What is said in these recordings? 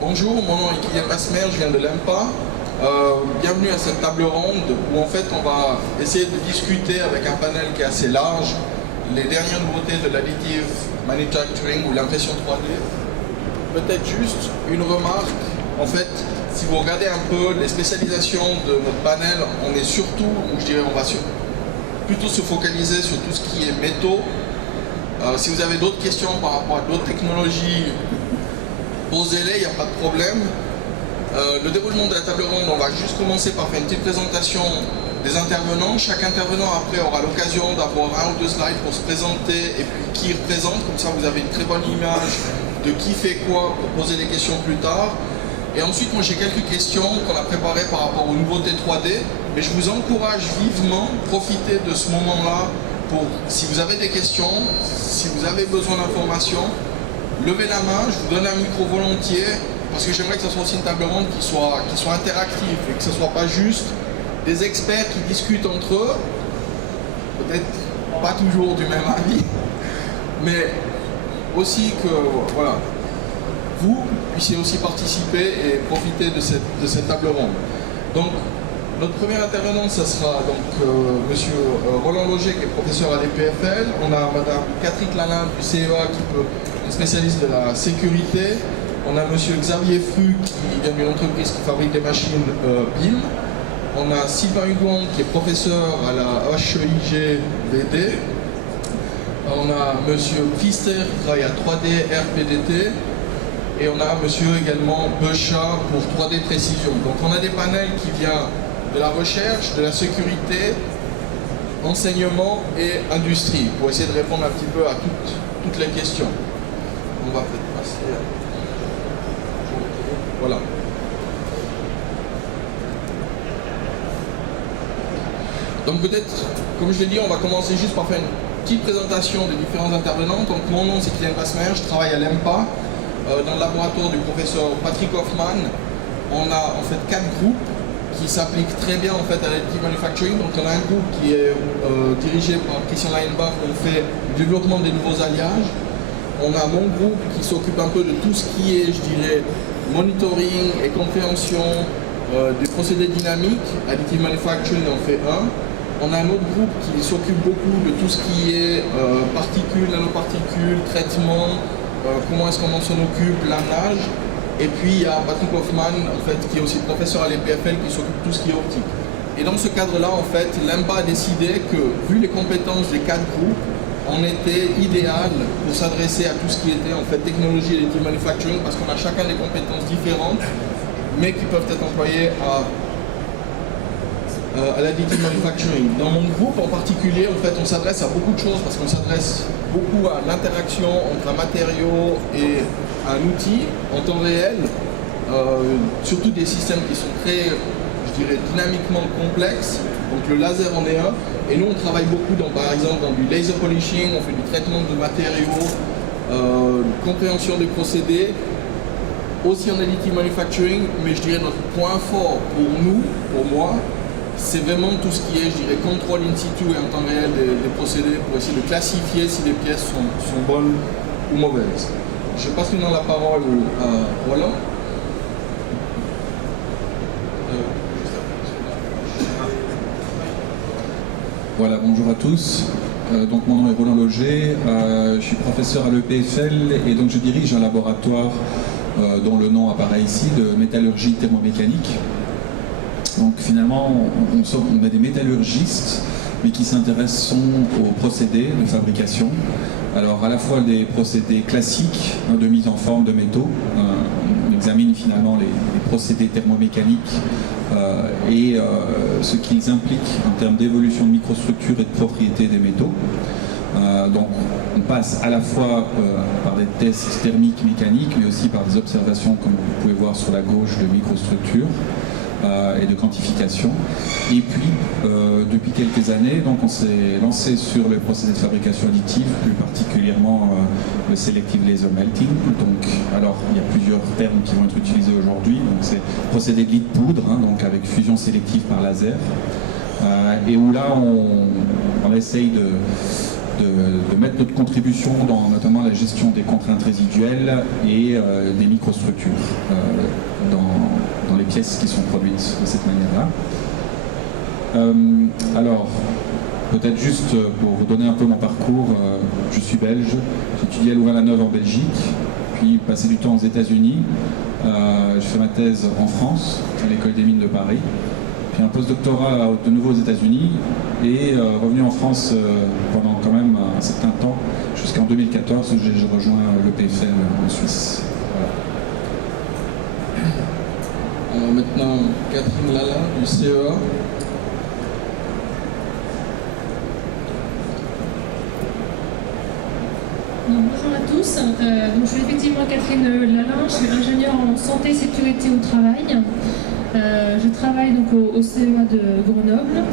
Bonjour, mon nom est Kylian Masmer, je viens de l'EMPA. Bienvenue à cette table ronde où en fait on va essayer de discuter avec un panel qui est assez large les dernières nouveautés de l'additive manufacturing ou l'impression 3D. Peut-être juste une remarque, en fait, si vous regardez un peu les spécialisations de notre panel, on est surtout, ou je dirais on va plutôt se focaliser sur tout ce qui est métaux. Si vous avez d'autres questions par rapport à d'autres technologies, posez-les, il n'y a pas de problème. Le déroulement de la table ronde, on va juste commencer par faire une petite présentation des intervenants. Chaque intervenant après aura l'occasion d'avoir un ou deux slides pour se présenter et puis qui représente, comme ça vous avez une très bonne image de qui fait quoi pour poser des questions plus tard. Et ensuite, moi j'ai quelques questions qu'on a préparées par rapport aux nouveautés 3D, mais je vous encourage vivement, profitez de ce moment-là pour, si vous avez des questions, si vous avez besoin d'informations, levez la main, je vous donne un micro volontiers, parce que j'aimerais que ce soit aussi une table ronde qui soit interactive et que ce ne soit pas juste des experts qui discutent entre eux, peut-être pas toujours du même avis, mais aussi que voilà, vous puissiez aussi participer et profiter de cette table ronde. Donc, notre première intervenante, ce sera donc monsieur Roland Loger, qui est professeur à l'EPFL. On a madame Catherine Lalin du CEA, qui est spécialiste de la sécurité. On a monsieur Xavier Fru, qui vient d'une entreprise qui fabrique des machines BIM. On a Sylvain Hugon, qui est professeur à la HEIG VD. On a monsieur Pfister, qui travaille à 3D RPDT. Et on a monsieur également Becha pour 3D Précision. Donc on a des panels qui viennent de la recherche, de la sécurité, enseignement et industrie, pour essayer de répondre un petit peu à toutes les questions. On va peut-être passer à... Voilà. Donc peut-être, comme je l'ai dit, on va commencer juste par faire une petite présentation des différents intervenants. Donc mon nom c'est Kylian Masmer, je travaille à l'EMPA, dans le laboratoire du professeur Patrick Hoffman. On a en fait 4 groupes qui s'appliquent très bien en fait à l'additive manufacturing. Donc on a un groupe qui est dirigé par Christian Leinbach, où on fait le développement des nouveaux alliages. On a mon groupe qui s'occupe un peu de tout ce qui est, je dirais, monitoring et compréhension des procédés dynamiques. Additive manufacturing en fait un. On a un autre groupe qui s'occupe beaucoup de tout ce qui est particules, nanoparticules, traitement, comment est-ce qu'on s'en occupe, l'ânage. Et puis il y a Patrick Hoffman, en fait, qui est aussi professeur à l'EPFL, qui s'occupe de tout ce qui est optique. Et dans ce cadre-là, en fait, l'EMPA a décidé que, vu les compétences des 4 groupes, on était idéal pour s'adresser à tout ce qui était en fait technologie et additive manufacturing, parce qu'on a chacun des compétences différentes, mais qui peuvent être employées à l'additive manufacturing. Dans mon groupe en particulier, en fait, on s'adresse à beaucoup de choses, parce qu'on s'adresse beaucoup à l'interaction entre un matériau et un outil en temps réel, surtout des systèmes qui sont très, je dirais, dynamiquement complexes. Donc le laser en est un, et nous on travaille beaucoup par exemple dans du laser polishing, on fait du traitement de matériaux, compréhension des procédés, aussi en additive manufacturing, mais je dirais notre point fort pour nous, pour moi, c'est vraiment tout ce qui est, je dirais, contrôle in situ et en temps réel des procédés pour essayer de classifier si les pièces sont bonnes ou mauvaises. Je passe maintenant la parole à Roland. Voilà, bonjour à tous. Donc mon nom est Roland Loger, je suis professeur à l'EPFL et donc je dirige un laboratoire dont le nom apparaît ici, de métallurgie thermomécanique. Donc finalement, on a des métallurgistes, mais qui s'intéressent aux procédés de fabrication. Alors à la fois des procédés classiques de mise en forme de métaux, on examine finalement les procédés thermomécaniques et ce qu'ils impliquent en termes d'évolution de microstructure et de propriétés des métaux. Donc on passe à la fois par des tests thermiques mécaniques, mais aussi par des observations, comme vous pouvez voir sur la gauche, de microstructure et de quantification. Et puis, depuis quelques années, donc on s'est lancé sur les procédés de fabrication additive, plus particulièrement le selective laser melting. Donc, alors, il y a plusieurs termes qui vont être utilisés aujourd'hui. Donc, c'est procédé de lit de poudre, hein, donc avec fusion sélective par laser, et où là, on essaye de mettre notre contribution dans notamment la gestion des contraintes résiduelles et des microstructures dans les pièces qui sont produites de cette manière-là. Alors, peut-être juste pour vous donner un peu mon parcours, je suis belge, j'ai étudié à Louvain-la-Neuve en Belgique, puis passé du temps aux États-Unis. J'ai fait ma thèse en France, à l'école des mines de Paris, puis un postdoctorat de nouveau aux États-Unis et revenu en France pendant quand même un certain temps, jusqu'en 2014 où j'ai rejoint l'EPFL en Suisse. Voilà. Alors maintenant, Catherine Lala du CEA. Bonjour à tous, donc je suis effectivement Catherine Lalin, je suis ingénieure en santé et sécurité au travail. Je travaille donc au CEA de Grenoble.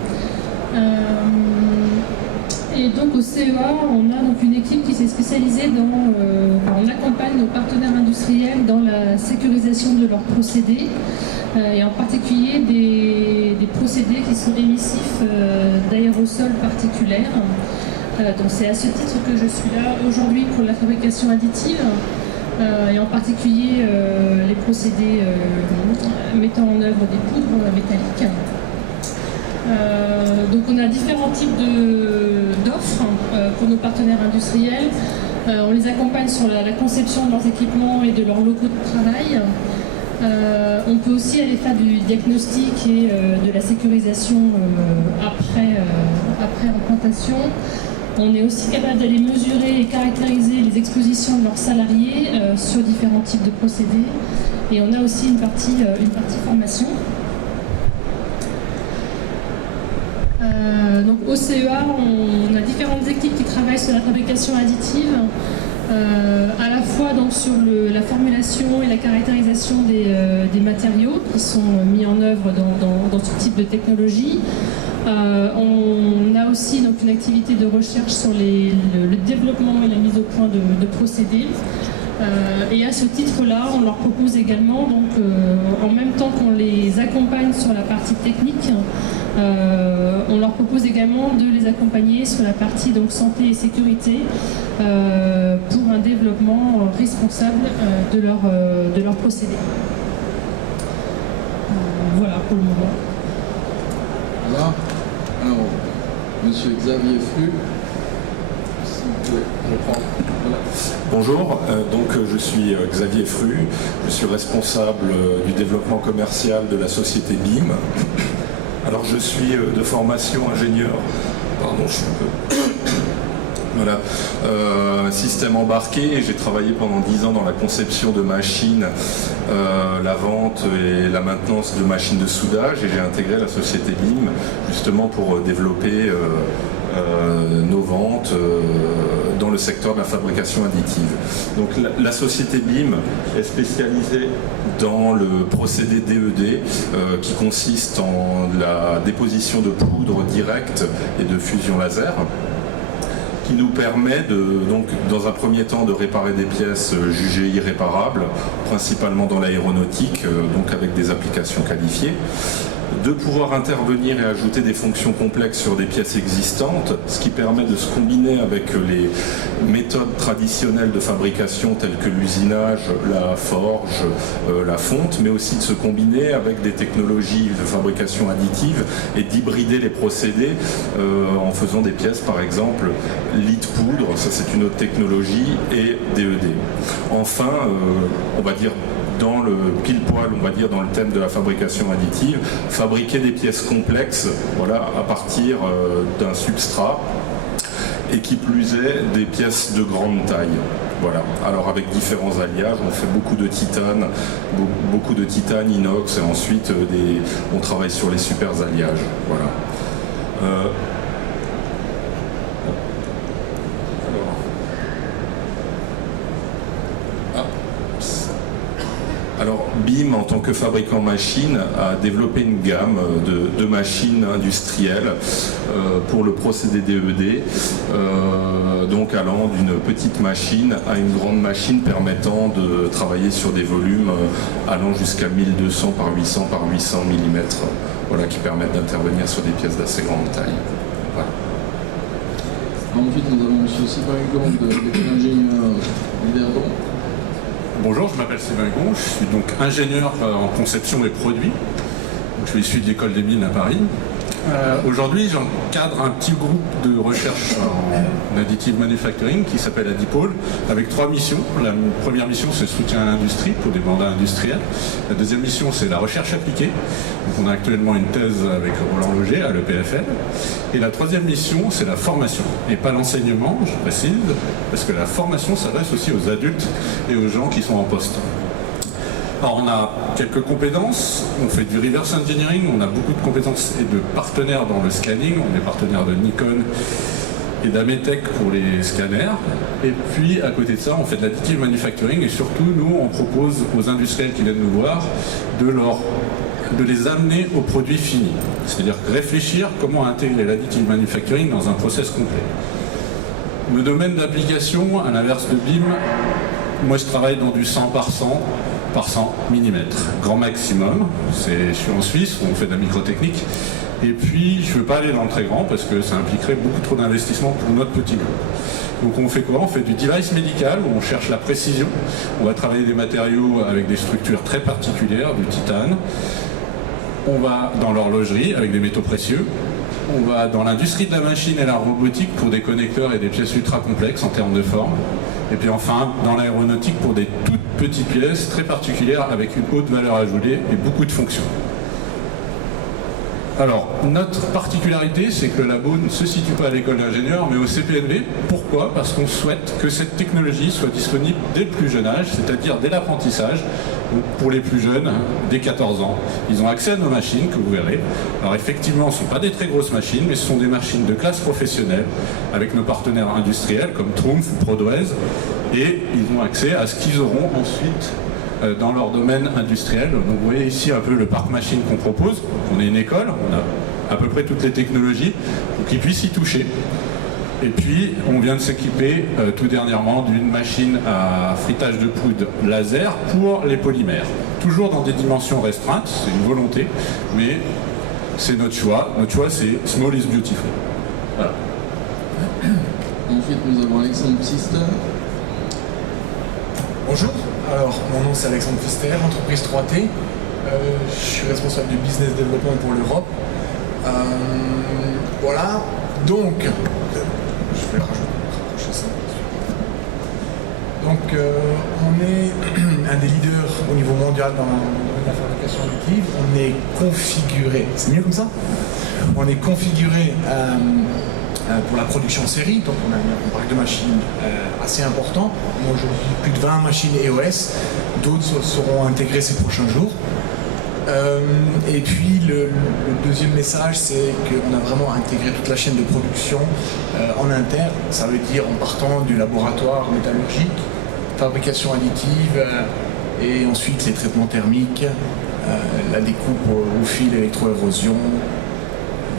Et donc au CEA, on a donc une équipe qui s'est spécialisée on accompagne nos partenaires industriels dans la sécurisation de leurs procédés, et en particulier des procédés qui sont émissifs d'aérosols particulaires. Donc c'est à ce titre que je suis là aujourd'hui pour la fabrication additive, et en particulier les procédés mettant en œuvre des poudres métalliques. Donc on a différents types d'offres pour nos partenaires industriels. On les accompagne sur la conception de leurs équipements et de leurs locaux de travail. On peut aussi aller faire du diagnostic et de la sécurisation après implantation. On est aussi capable d'aller mesurer et caractériser les expositions de leurs salariés sur différents types de procédés. Et on a aussi une partie formation. Donc au CEA, on a différentes équipes qui travaillent sur la fabrication additive, à la fois donc sur la formulation et la caractérisation des matériaux qui sont mis en œuvre dans ce type de technologie. On a aussi donc une activité de recherche sur le développement et la mise au point de procédés. Et à ce titre-là, on leur propose également, donc, en même temps qu'on les accompagne sur la partie technique, on leur propose également de les accompagner sur la partie donc, santé et sécurité pour un développement responsable de leur procédés. Voilà pour le moment. Voilà. Alors, Monsieur Xavier Fru, s'il vous plaît, reprendre. Voilà. Bonjour, je suis Xavier Fru, je suis responsable du développement commercial de la société BIM. Alors je suis de formation ingénieur, pardon je suis un peu... Voilà, système embarqué, et j'ai travaillé pendant 10 ans dans la conception de machines, la vente et la maintenance de machines de soudage, et j'ai intégré la société BIM justement pour développer nos ventes dans le secteur de la fabrication additive. Donc la société BIM est spécialisée dans le procédé DED qui consiste en la déposition de poudre directe et de fusion laser, qui nous permet donc, dans un premier temps de réparer des pièces jugées irréparables, principalement dans l'aéronautique, donc avec des applications qualifiées, de pouvoir intervenir et ajouter des fonctions complexes sur des pièces existantes, ce qui permet de se combiner avec les méthodes traditionnelles de fabrication telles que l'usinage, la forge, la fonte, mais aussi de se combiner avec des technologies de fabrication additive et d'hybrider les procédés en faisant des pièces par exemple lit poudre, ça c'est une autre technologie, et DED. Enfin, on va dire dans le pile-poil, on va dire, dans le thème de la fabrication additive, fabriquer des pièces complexes, voilà, à partir d'un substrat, et qui plus est, des pièces de grande taille. Voilà. Alors avec différents alliages, on fait beaucoup de titane, inox, et ensuite on travaille sur les super alliages. Voilà. Alors BIM, en tant que fabricant machine, a développé une gamme de machines industrielles pour le procédé DED, donc allant d'une petite machine à une grande machine permettant de travailler sur des volumes allant jusqu'à 1200 par 800 par 800 mm, voilà, qui permettent d'intervenir sur des pièces d'assez grande taille. Voilà. Ensuite, nous avons M. Sylvain Hugon de l'école d'ingénieur du Verdon. Bonjour, je m'appelle Sylvain Hugon, je suis donc ingénieur en conception et produits. Je suis issu de l'école des mines à Paris. Aujourd'hui, j'encadre un petit groupe de recherche en additive manufacturing qui s'appelle Adipole, avec 3 missions. La première mission, c'est le soutien à l'industrie pour des mandats industriels. La deuxième mission, c'est la recherche appliquée. Donc, on a actuellement une thèse avec Roland Loger à l'EPFL. Et la troisième mission, c'est la formation. Et pas l'enseignement, je précise, parce que la formation s'adresse aussi aux adultes et aux gens qui sont en poste. Alors on a quelques compétences, on fait du reverse engineering, on a beaucoup de compétences et de partenaires dans le scanning, on est partenaire de Nikon et d'Ametech pour les scanners. Et puis à côté de ça, on fait de l'additive manufacturing et surtout nous on propose aux industriels qui viennent nous voir de les amener aux produits finis. C'est-à-dire réfléchir comment intégrer l'additive manufacturing dans un process complet. Le domaine d'application, à l'inverse de BIM, moi je travaille dans du 100 par 100 mm, grand maximum. Je suis en Suisse où on fait de la microtechnique. Et puis je ne veux pas aller dans le très grand parce que ça impliquerait beaucoup trop d'investissement pour notre petit groupe. Donc on fait quoi? On fait du device médical où on cherche la précision. On va travailler des matériaux avec des structures très particulières, du titane. On va dans l'horlogerie avec des métaux précieux. On va dans l'industrie de la machine et la robotique pour des connecteurs et des pièces ultra complexes en termes de forme. Et puis enfin, dans l'aéronautique pour des toutes petites pièces très particulières avec une haute valeur ajoutée et beaucoup de fonctions. Alors, notre particularité, c'est que le labo ne se situe pas à l'école d'ingénieurs, mais au CPNV. Pourquoi? Parce qu'on souhaite que cette technologie soit disponible dès le plus jeune âge, c'est-à-dire dès l'apprentissage. Donc pour les plus jeunes, dès 14 ans, ils ont accès à nos machines, que vous verrez. Alors effectivement, ce ne sont pas des très grosses machines, mais ce sont des machines de classe professionnelle, avec nos partenaires industriels, comme Trumpf ou Prodways, et ils ont accès à ce qu'ils auront ensuite dans leur domaine industriel. Donc vous voyez ici un peu le parc machine qu'on propose. On est une école, on a à peu près toutes les technologies pour qu'ils puissent y toucher. Et puis on vient de s'équiper tout dernièrement d'une machine à frittage de poudre laser pour les polymères. Toujours dans des dimensions restreintes, c'est une volonté, mais c'est notre choix. Notre choix c'est small is beautiful. Voilà. Ensuite nous avons Alexandre Pfister. Bonjour, alors mon nom c'est Alexandre Pfister, entreprise 3T. Je suis responsable du business développement pour l'Europe. Voilà, donc, je vais rapprocher ça. Donc, on est un des leaders au niveau mondial dans la fabrication additive. On est configuré, c'est mieux comme ça? On est configuré pour la production série, donc on a un parc de machines assez important. Aujourd'hui, plus de 20 machines EOS, d'autres seront intégrées ces prochains jours. Et puis le deuxième message, c'est qu'on a vraiment intégré toute la chaîne de production en interne. Ça veut dire en partant du laboratoire métallurgique, fabrication additive et ensuite les traitements thermiques, la découpe au fil, électro-érosion.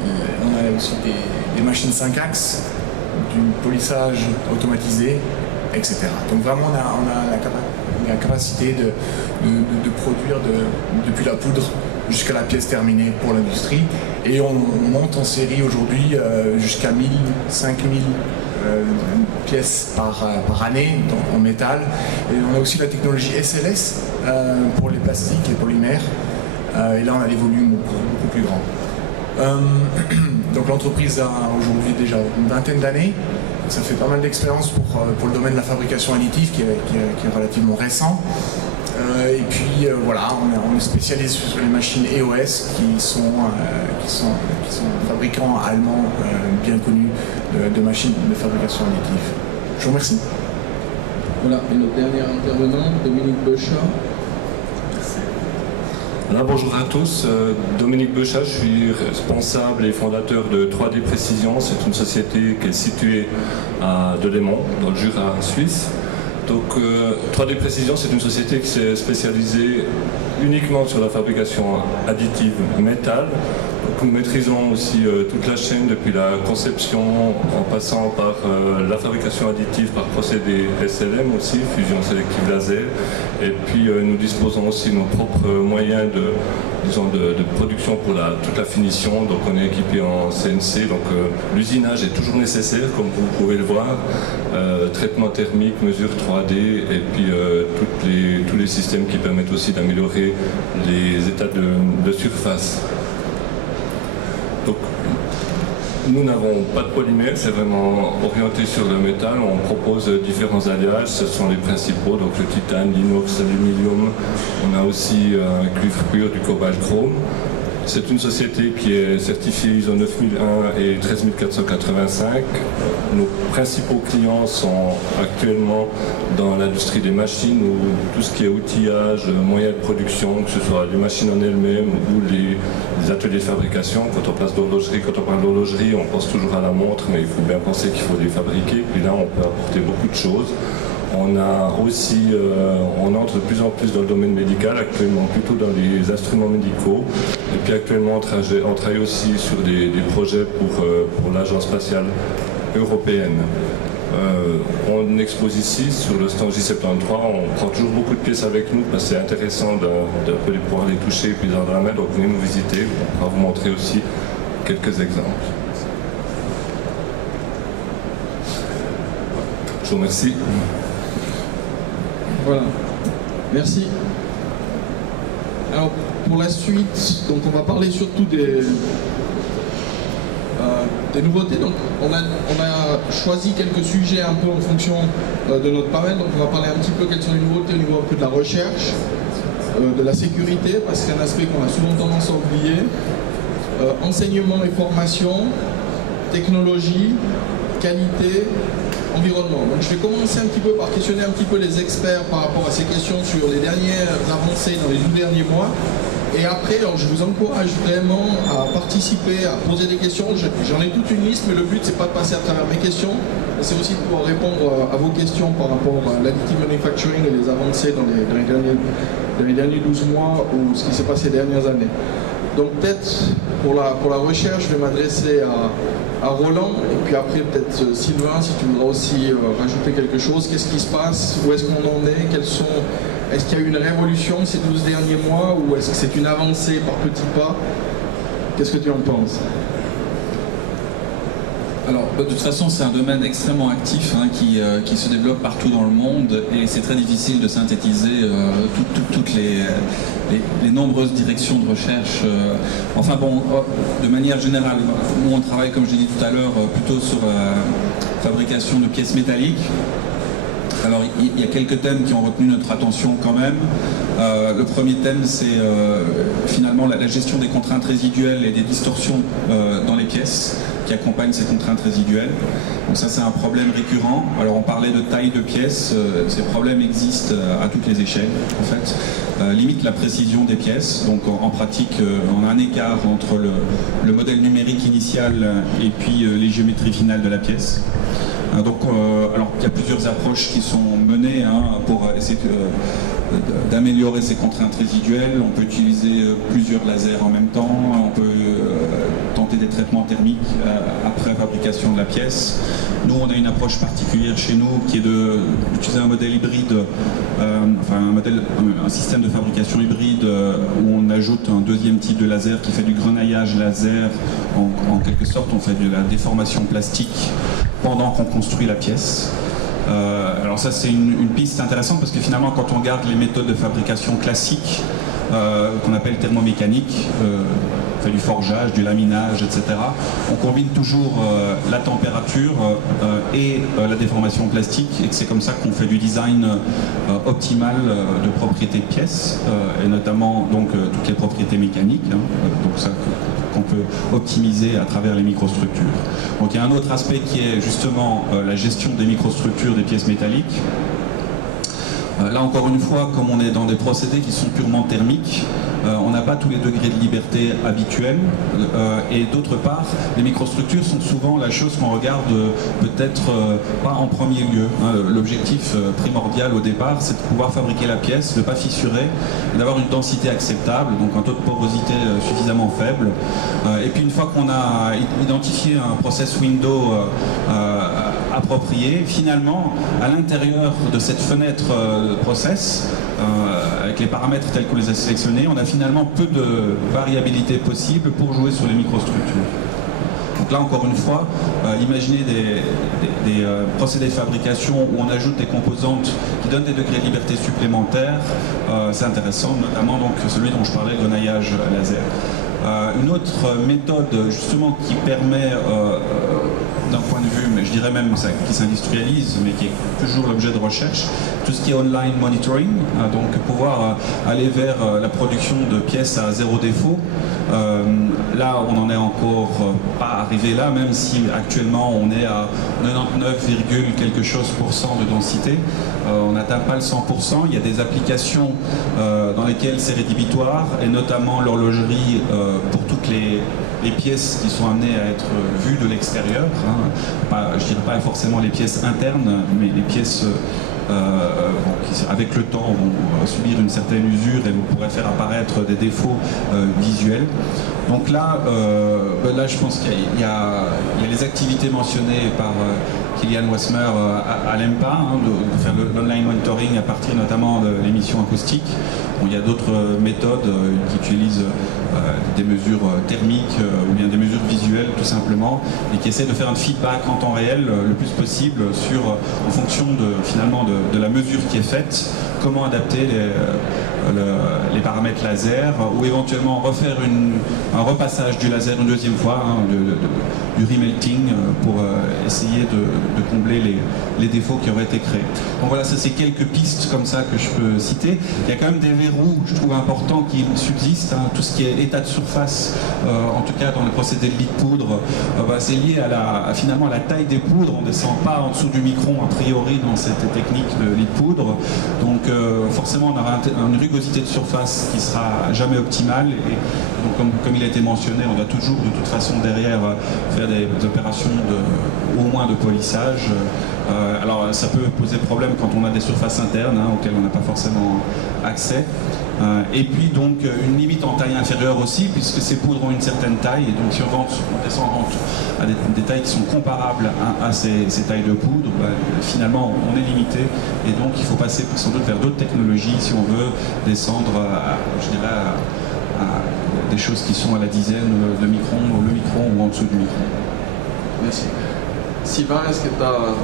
On a aussi des machines 5 axes, du polissage automatisé, etc. Donc vraiment on a la capacité de produire depuis la poudre jusqu'à la pièce terminée pour l'industrie. Et on monte en série aujourd'hui jusqu'à 1000, 5000 pièces par année en métal. Et on a aussi la technologie SLS pour les plastiques, les polymères. Et là on a des volumes beaucoup plus grands. Donc l'entreprise a aujourd'hui déjà une vingtaine d'années. Ça fait pas mal d'expérience pour le domaine de la fabrication additive qui est relativement récent. Et puis voilà, on est spécialisé sur les machines EOS qui sont fabricants allemands bien connus de machines de fabrication additive. Je vous remercie. Voilà, et notre dernier intervenant, Dominique Beuchat. Alors, bonjour à tous, Dominique Beuchat, je suis responsable et fondateur de 3D Précision. C'est une société qui est située à Delémont, dans le Jura suisse. Donc 3D Précision, c'est une société qui s'est spécialisée uniquement sur la fabrication additive métal. Donc, nous maîtrisons aussi toute la chaîne depuis la conception en passant par la fabrication additive par procédé SLM aussi, fusion sélective laser. Et puis nous disposons aussi de nos propres moyens de production pour toute la finition. Donc on est équipé en CNC, donc l'usinage est toujours nécessaire comme vous pouvez le voir. Traitement thermique, mesure 3D et puis tous les systèmes qui permettent aussi d'améliorer les états de surface. Donc, nous n'avons pas de polymère, c'est vraiment orienté sur le métal. On propose différents alliages, ce sont les principaux, donc le titane, l'inox, l'aluminium. On a aussi un cuivre pur, du cobalt chrome. C'est une société qui est certifiée ISO 9001 et 13485. Nos principaux clients sont actuellement dans l'industrie des machines ou tout ce qui est outillage, moyens de production, que ce soit les machines en elles-mêmes ou les ateliers de fabrication. Quand on parle d'horlogerie, on pense toujours à la montre, mais il faut bien penser qu'il faut les fabriquer. Puis là, on peut apporter beaucoup de choses. On a aussi, on entre de plus en plus dans le domaine médical, actuellement plutôt dans les instruments médicaux. Et puis actuellement, on travaille aussi sur des projets pour l'Agence spatiale européenne. On expose ici sur le stand J73, on prend toujours beaucoup de pièces avec nous parce que c'est intéressant de pouvoir les toucher et puis dans la main, donc venez nous visiter, on va vous montrer aussi quelques exemples. Je vous remercie. Voilà, merci. Alors pour la suite, donc on va parler surtout des nouveautés. Donc on a choisi quelques sujets un peu en fonction de notre panel. Donc on va parler un petit peu quelles sont les nouveautés au niveau un peu de la recherche, de la sécurité, parce que c'est un aspect qu'on a souvent tendance à oublier, enseignement et formation, technologie, qualité, environnement. Donc je vais commencer un petit peu par questionner un petit peu les experts par rapport à ces questions sur les dernières avancées dans les 12 derniers mois. Et après, alors, je vous encourage vraiment à participer, à poser des questions. J'en ai toute une liste, mais le but, c'est pas de passer à travers mes questions, c'est aussi de pouvoir répondre à vos questions par rapport à l'additive manufacturing et les avancées dans les derniers 12 mois ou ce qui s'est passé les dernières années. Donc peut-être pour la recherche, je vais m'adresser à Roland, et puis après peut-être Sylvain, si tu voudras aussi rajouter quelque chose. Qu'est-ce qui se passe? Où est-ce qu'on en est? Est-ce qu'il y a eu une révolution ces 12 derniers mois, ou est-ce que c'est une avancée par petits pas? Qu'est-ce que tu en penses? Alors, de toute façon, c'est un domaine extrêmement actif qui se développe partout dans le monde, et c'est très difficile de synthétiser toutes les nombreuses directions de recherche. Enfin bon, de manière générale, nous on travaille, comme je l'ai dit tout à l'heure, plutôt sur la fabrication de pièces métalliques. Alors, il y a quelques thèmes qui ont retenu notre attention quand même. Le premier thème, c'est finalement la gestion des contraintes résiduelles et des distorsions dans les pièces qui accompagnent ces contraintes résiduelles. Donc ça, c'est un problème récurrent. Alors, on parlait de taille de pièces. Ces problèmes existent à toutes les échelles, en fait. Limite la précision des pièces. Donc, en pratique, on a un écart entre le modèle numérique initial et puis les géométries finales de la pièce. Donc, alors, il y a plusieurs approches qui sont menées pour essayer d'améliorer ces contraintes résiduelles. On peut utiliser plusieurs lasers en même temps, on peut tenter des traitements thermiques après fabrication de la pièce. Nous, on a une approche particulière chez nous qui est d'utiliser un modèle hybride, un système de fabrication hybride où on ajoute un deuxième type de laser qui fait du grenaillage laser. En quelque sorte, on fait de la déformation plastique pendant qu'on construit la pièce. Alors ça, c'est une piste intéressante parce que finalement, quand on regarde les méthodes de fabrication classiques qu'on appelle thermomécaniques, on fait du forgeage, du laminage, etc. On combine toujours la température et la déformation plastique, et que c'est comme ça qu'on fait du design optimal de propriétés de pièces, et notamment donc toutes les propriétés mécaniques, donc ça qu'on peut optimiser à travers les microstructures. Donc il y a un autre aspect qui est justement la gestion des microstructures des pièces métalliques. Là encore une fois, comme on est dans des procédés qui sont purement thermiques, on n'a pas tous les degrés de liberté habituels. Et d'autre part, les microstructures sont souvent la chose qu'on regarde peut-être pas en premier lieu. L'objectif primordial au départ, c'est de pouvoir fabriquer la pièce, de ne pas fissurer, d'avoir une densité acceptable, donc un taux de porosité suffisamment faible. Et puis une fois qu'on a identifié un process window approprié, finalement, à l'intérieur de cette fenêtre process, avec les paramètres tels qu'on les a sélectionnés, on a finalement peu de variabilité possible pour jouer sur les microstructures. Donc là, encore une fois, imaginez des procédés de fabrication où on ajoute des composantes qui donnent des degrés de liberté supplémentaires. C'est intéressant, notamment donc, celui dont je parlais, le grenaillage laser. Une autre méthode, justement, qui permet, d'un point de vue, mais je dirais même qui s'industrialise, mais qui est toujours l'objet de recherche, tout ce qui est online monitoring, donc pouvoir aller vers la production de pièces à zéro défaut. Là, on n'en est encore pas arrivé là, même si actuellement on est à 99, quelque chose % de densité. On n'atteint pas le 100%. Il y a des applications dans lesquelles c'est rédhibitoire, et notamment l'horlogerie pour toutes les pièces qui sont amenées à être vues de l'extérieur. Je ne dirais pas forcément les pièces internes, mais les pièces qui, avec le temps, vont subir une certaine usure et vous pourrez faire apparaître des défauts visuels. Donc là, je pense qu'il y a les activités mentionnées par Kylian Wasmer à l'EMPA, de faire l'online monitoring à partir notamment de l'émission acoustique. Bon, il y a d'autres méthodes qui utilisent des mesures thermiques ou bien des mesures visuelles tout simplement, et qui essaient de faire un feedback en temps réel le plus possible en fonction finalement de la mesure qui est faite, comment adapter les paramètres laser, ou éventuellement refaire un repassage du laser une deuxième fois, du remelting, pour essayer de combler les défauts qui auraient été créés. Donc voilà, ça c'est quelques pistes comme ça que je peux citer. Il y a quand même des verrous, je trouve, importants qui subsistent. Tout ce qui est état de surface, en tout cas dans le procédé de lit de poudre, c'est lié finalement à la taille des poudres. On ne descend pas en dessous du micron a priori dans cette technique de lit de poudre. Donc forcément on aura une rugosité de surface qui sera jamais optimale. Et donc comme il a été mentionné, on doit toujours de toute façon derrière faire des opérations au moins de polissage. Alors ça peut poser problème quand on a des surfaces internes auxquelles on n'a pas forcément accès. Et puis donc une limite en taille inférieure aussi, puisque ces poudres ont une certaine taille, et donc si on descend à des tailles qui sont comparables à ces tailles de poudre, finalement on est limité, et donc il faut passer sans doute vers d'autres technologies si on veut descendre à des choses qui sont à la dizaine de microns, le micron ou en dessous du micron. Merci. Sylvain, est-ce que tu as...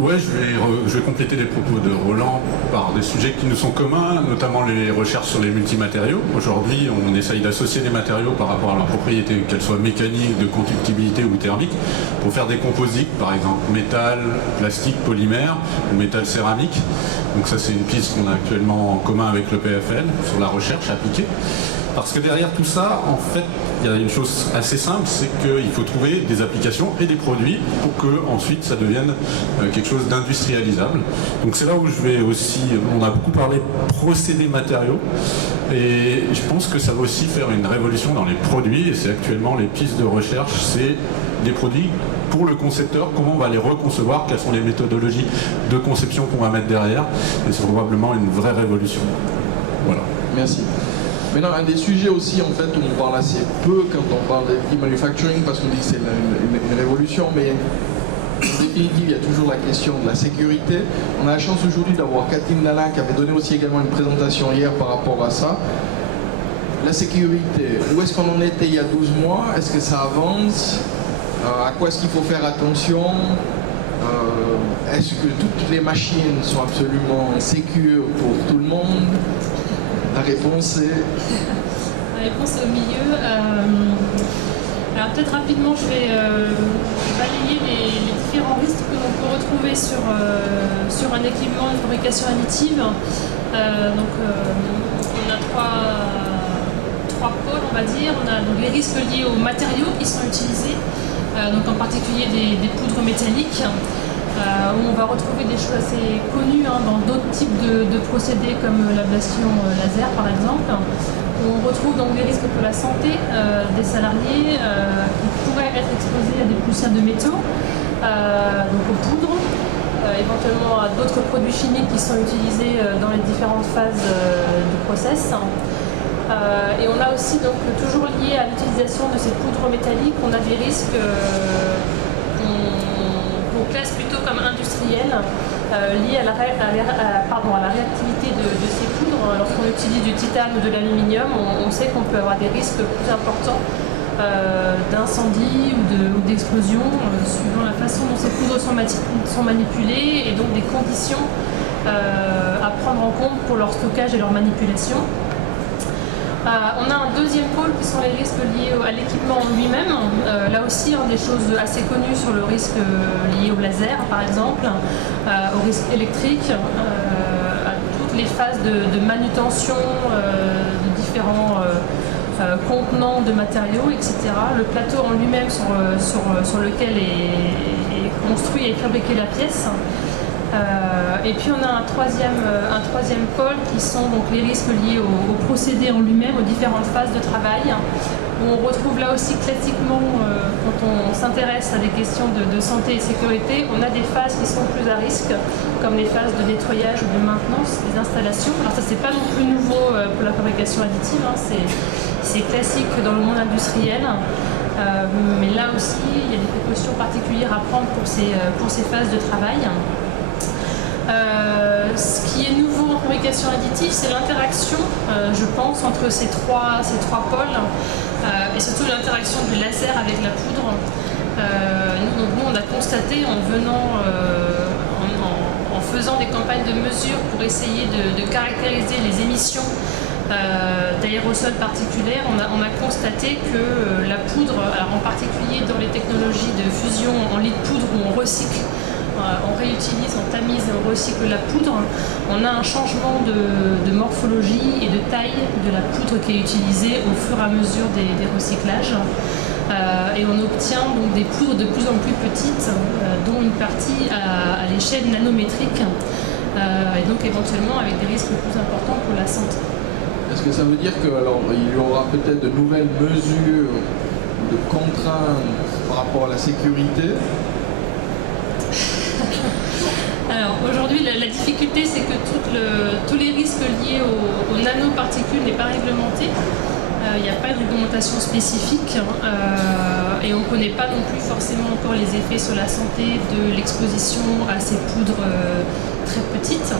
Ouais, je vais compléter les propos de Roland par des sujets qui nous sont communs, notamment les recherches sur les multimatériaux. Aujourd'hui, on essaye d'associer les matériaux par rapport à leurs propriétés, qu'elles soient mécaniques, de conductibilité ou thermiques, pour faire des composites, par exemple métal, plastique, polymère ou métal céramique. Donc ça, c'est une piste qu'on a actuellement en commun avec le PFL sur la recherche appliquée. Parce que derrière tout ça, en fait, il y a une chose assez simple, c'est qu'il faut trouver des applications et des produits pour que ensuite ça devienne quelque chose d'industrialisable. Donc c'est là où je vais aussi, on a beaucoup parlé procédés matériaux, et je pense que ça va aussi faire une révolution dans les produits, et c'est actuellement les pistes de recherche, c'est des produits pour le concepteur, comment on va les reconcevoir, quelles sont les méthodologies de conception qu'on va mettre derrière, et c'est probablement une vraie révolution. Voilà. Merci. Maintenant, un des sujets aussi, en fait, où on parle assez peu quand on parle de manufacturing, parce qu'on dit que c'est une révolution, mais en définitive, il y a toujours la question de la sécurité. On a la chance aujourd'hui d'avoir Catherine Nalin qui avait donné aussi également une présentation hier par rapport à ça. La sécurité, où est-ce qu'on en était il y a 12 mois? Est-ce que ça avance? À quoi est-ce qu'il faut faire attention? Est-ce que toutes les machines sont absolument sécures pour tout le monde? La réponse est... La réponse est au milieu. Alors peut-être rapidement, je vais balayer les différents risques que l'on peut retrouver sur un équipement de fabrication additive. Donc on a trois pôles, on va dire. On a donc les risques liés aux matériaux qui sont utilisés, donc en particulier des poudres métalliques. Où on va retrouver des choses assez connues dans d'autres types de procédés comme l'ablation laser par exemple. On retrouve donc des risques pour la santé des salariés qui pourraient être exposés à des poussières de métaux, donc aux poudres, éventuellement à d'autres produits chimiques qui sont utilisés dans les différentes phases du process. Et on a aussi, donc, toujours lié à l'utilisation de ces poudres métalliques, on a des risques qu'on classe plutôt comme industriels, liés à la réactivité de ces poudres. Lorsqu'on utilise du titane ou de l'aluminium, on sait qu'on peut avoir des risques plus importants d'incendie ou d'explosion, suivant la façon dont ces poudres sont manipulées et donc des conditions à prendre en compte pour leur stockage et leur manipulation. On a un deuxième pôle qui sont les risques liés à l'équipement en lui-même. Là aussi, des choses assez connues sur le risque lié au laser, par exemple, au risque électrique, à toutes les phases de manutention de différents contenants de matériaux, etc. Le plateau en lui-même sur lequel est construit et fabriquée la pièce. Et puis on a un troisième pôle qui sont donc les risques liés au procédé en lui-même, aux différentes phases de travail, où on retrouve là aussi classiquement, quand on s'intéresse à des questions de santé et sécurité, on a des phases qui sont plus à risque, comme les phases de nettoyage ou de maintenance des installations. Alors ça, c'est pas non plus nouveau pour la fabrication additive, c'est classique dans le monde industriel. Mais là aussi, il y a des précautions particulières à prendre pour ces phases de travail. Ce qui est nouveau en fabrication additive, c'est l'interaction, je pense, entre ces trois pôles, et surtout l'interaction du laser avec la poudre. Nous, on a constaté en faisant des campagnes de mesure pour essayer de caractériser les émissions d'aérosols particuliers, on a constaté que la poudre, alors en particulier dans les technologies de fusion en lit de poudre où on recycle, on réutilise, on tamise et on recycle la poudre, on a un changement de morphologie et de taille de la poudre qui est utilisée au fur et à mesure des recyclages. Et on obtient donc des poudres de plus en plus petites, dont une partie à l'échelle nanométrique, et donc éventuellement avec des risques plus importants pour la santé. Est-ce que ça veut dire qu'il y aura peut-être de nouvelles mesures de contraintes par rapport à la sécurité? Alors aujourd'hui, la difficulté, c'est que tous les risques liés aux nanoparticules n'est pas réglementé. Il n'y a pas de réglementation spécifique et on ne connaît pas non plus forcément encore les effets sur la santé de l'exposition à ces poudres très petites.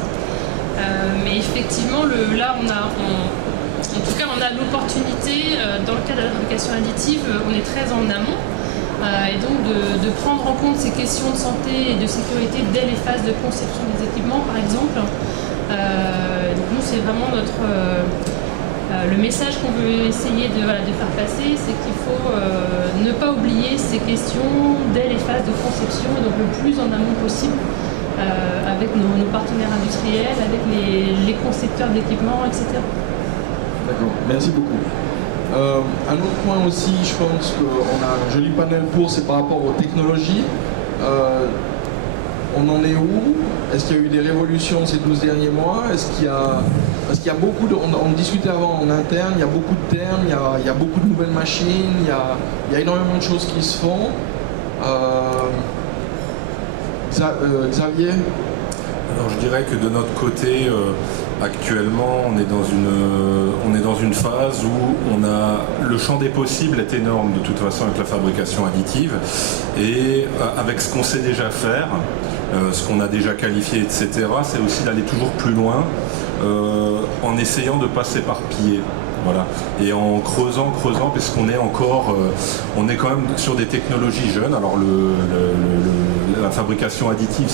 Mais effectivement, là, on a l'opportunité, dans le cadre de la fabrication additive, on est très en amont. Et donc de prendre en compte ces questions de santé et de sécurité dès les phases de conception des équipements, par exemple. Donc nous, c'est vraiment le message qu'on veut essayer de faire passer, c'est qu'il faut ne pas oublier ces questions dès les phases de conception, et donc le plus en amont possible, avec nos partenaires industriels, avec les concepteurs d'équipements, etc. D'accord, merci beaucoup. Un autre point aussi, je pense qu'on a un joli panel c'est par rapport aux technologies. On en est où? Est-ce qu'il y a eu des révolutions ces 12 derniers mois? Parce qu'il y a beaucoup de... On discutait avant en interne, il y a beaucoup de termes, il y a beaucoup de nouvelles machines, il y a énormément de choses qui se font. Xavier? Alors je dirais que de notre côté, actuellement, on est dans une phase où le champ des possibles est énorme de toute façon avec la fabrication additive, et avec ce qu'on sait déjà faire, ce qu'on a déjà qualifié, etc., c'est aussi d'aller toujours plus loin en essayant de ne pas s'éparpiller. Voilà. Et en creusant, puisqu'on est encore, on est quand même sur des technologies jeunes. Alors la fabrication additive,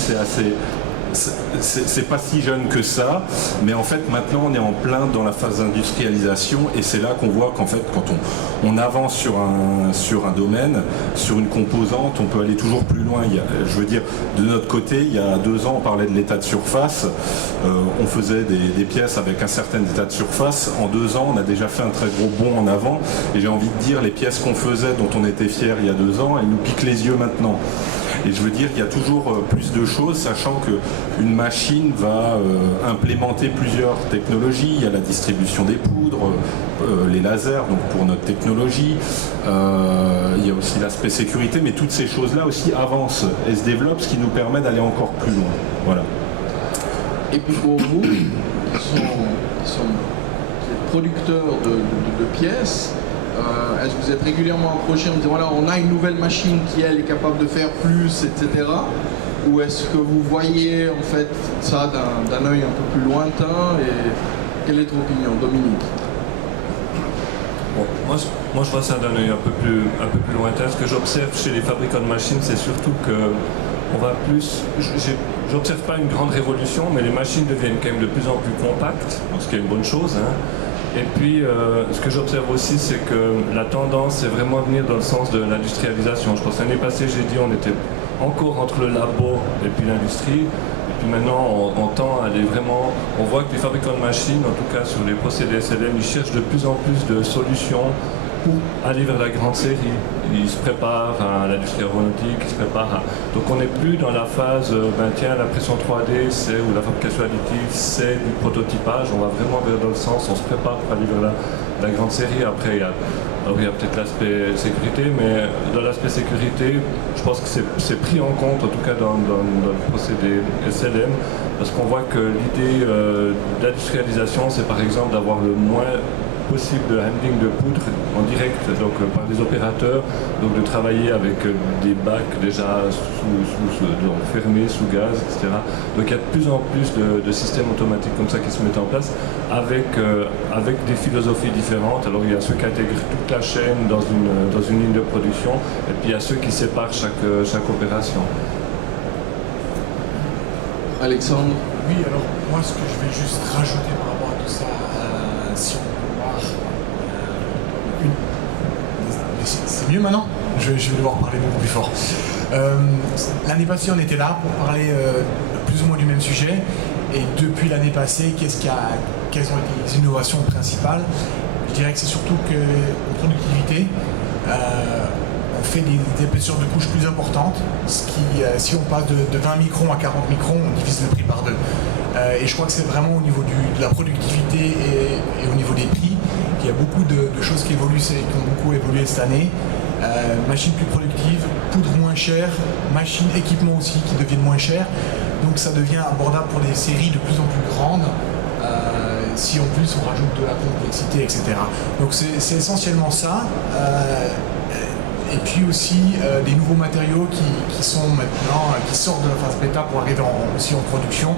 c'est pas si jeune que ça, mais en fait maintenant on est en plein dans la phase d'industrialisation, et c'est là qu'on voit qu'en fait quand on avance sur un domaine, sur une composante, on peut aller toujours plus loin. Je veux dire, de notre côté, il y a 2 ans on parlait de l'état de surface, on faisait des pièces avec un certain état de surface. En 2 ans on a déjà fait un très gros bond en avant, et j'ai envie de dire, les pièces qu'on faisait, dont on était fiers il y a 2 ans, elles nous piquent les yeux maintenant. Et je veux dire, il y a toujours plus de choses, sachant qu'une machine va implémenter plusieurs technologies. Il y a la distribution des poudres, les lasers, donc pour notre technologie. Il y a aussi l'aspect sécurité, mais toutes ces choses-là aussi avancent et se développent, ce qui nous permet d'aller encore plus loin. Voilà. Et puis pour vous, qui êtes producteurs de pièces, est-ce que vous êtes régulièrement approchés en disant voilà, on a une nouvelle machine qui elle est capable de faire plus, etc. Ou est-ce que vous voyez en fait ça d'un œil un peu plus lointain et quelle est votre opinion, Dominique? Bon, moi je vois ça d'un œil un peu plus lointain. Ce que j'observe chez les fabricants de machines, c'est surtout que on va plus. J'observe pas une grande révolution, mais les machines deviennent quand même de plus en plus compactes, ce qui est une bonne chose. Hein. Et puis, ce que j'observe aussi, c'est que la tendance, c'est vraiment venir dans le sens de l'industrialisation. Je pense que l'année passée, j'ai dit, on était encore entre le labo et puis l'industrie. Et puis maintenant, on tend à aller vraiment... On voit que les fabricants de machines, en tout cas sur les procédés SLM, ils cherchent de plus en plus de solutions pour aller vers la grande série. Ils se préparent à l'industrie aéronautique, ils se préparent à... Donc on n'est plus dans la phase, l'impression 3D, ou la fabrication additive, c'est du prototypage. On va vraiment dans le sens, on se prépare pour aller vers la grande série. Après, il y a peut-être l'aspect sécurité, mais dans l'aspect sécurité, je pense que c'est pris en compte, en tout cas dans le procédé SLM, parce qu'on voit que l'idée d'industrialisation, c'est par exemple d'avoir le moins possible de handling de poudre en direct, donc par des opérateurs, donc de travailler avec des bacs déjà fermés, sous gaz, etc. Donc il y a de plus en plus de systèmes automatiques comme ça qui se mettent en place avec des philosophies différentes. Alors il y a ceux qui intègrent toute la chaîne dans une ligne de production, et puis il y a ceux qui séparent chaque opération. Alexandre? Oui, alors moi ce que je vais juste rajouter par rapport à tout ça, si on c'est mieux maintenant? Je vais devoir parler beaucoup plus fort. L'année passée, on était là pour parler plus ou moins du même sujet. Et depuis l'année passée, quelles ont été les innovations principales? Je dirais que c'est surtout qu'en productivité, on fait des épaisseurs de couches plus importantes. Ce qui, si on passe de 20 microns à 40 microns, on divise le prix par 2. Et je crois que c'est vraiment au niveau de la productivité et au niveau des prix. Il y a beaucoup de choses qui évoluent, qui ont beaucoup évolué cette année. Machines plus productives, poudre moins chère, machines, équipements aussi qui deviennent moins chers. Donc ça devient abordable pour des séries de plus en plus grandes, si en plus on rajoute de la complexité, etc. Donc c'est essentiellement ça. Et puis aussi des nouveaux matériaux qui sont maintenant, qui sortent de la phase bêta pour arriver aussi en production.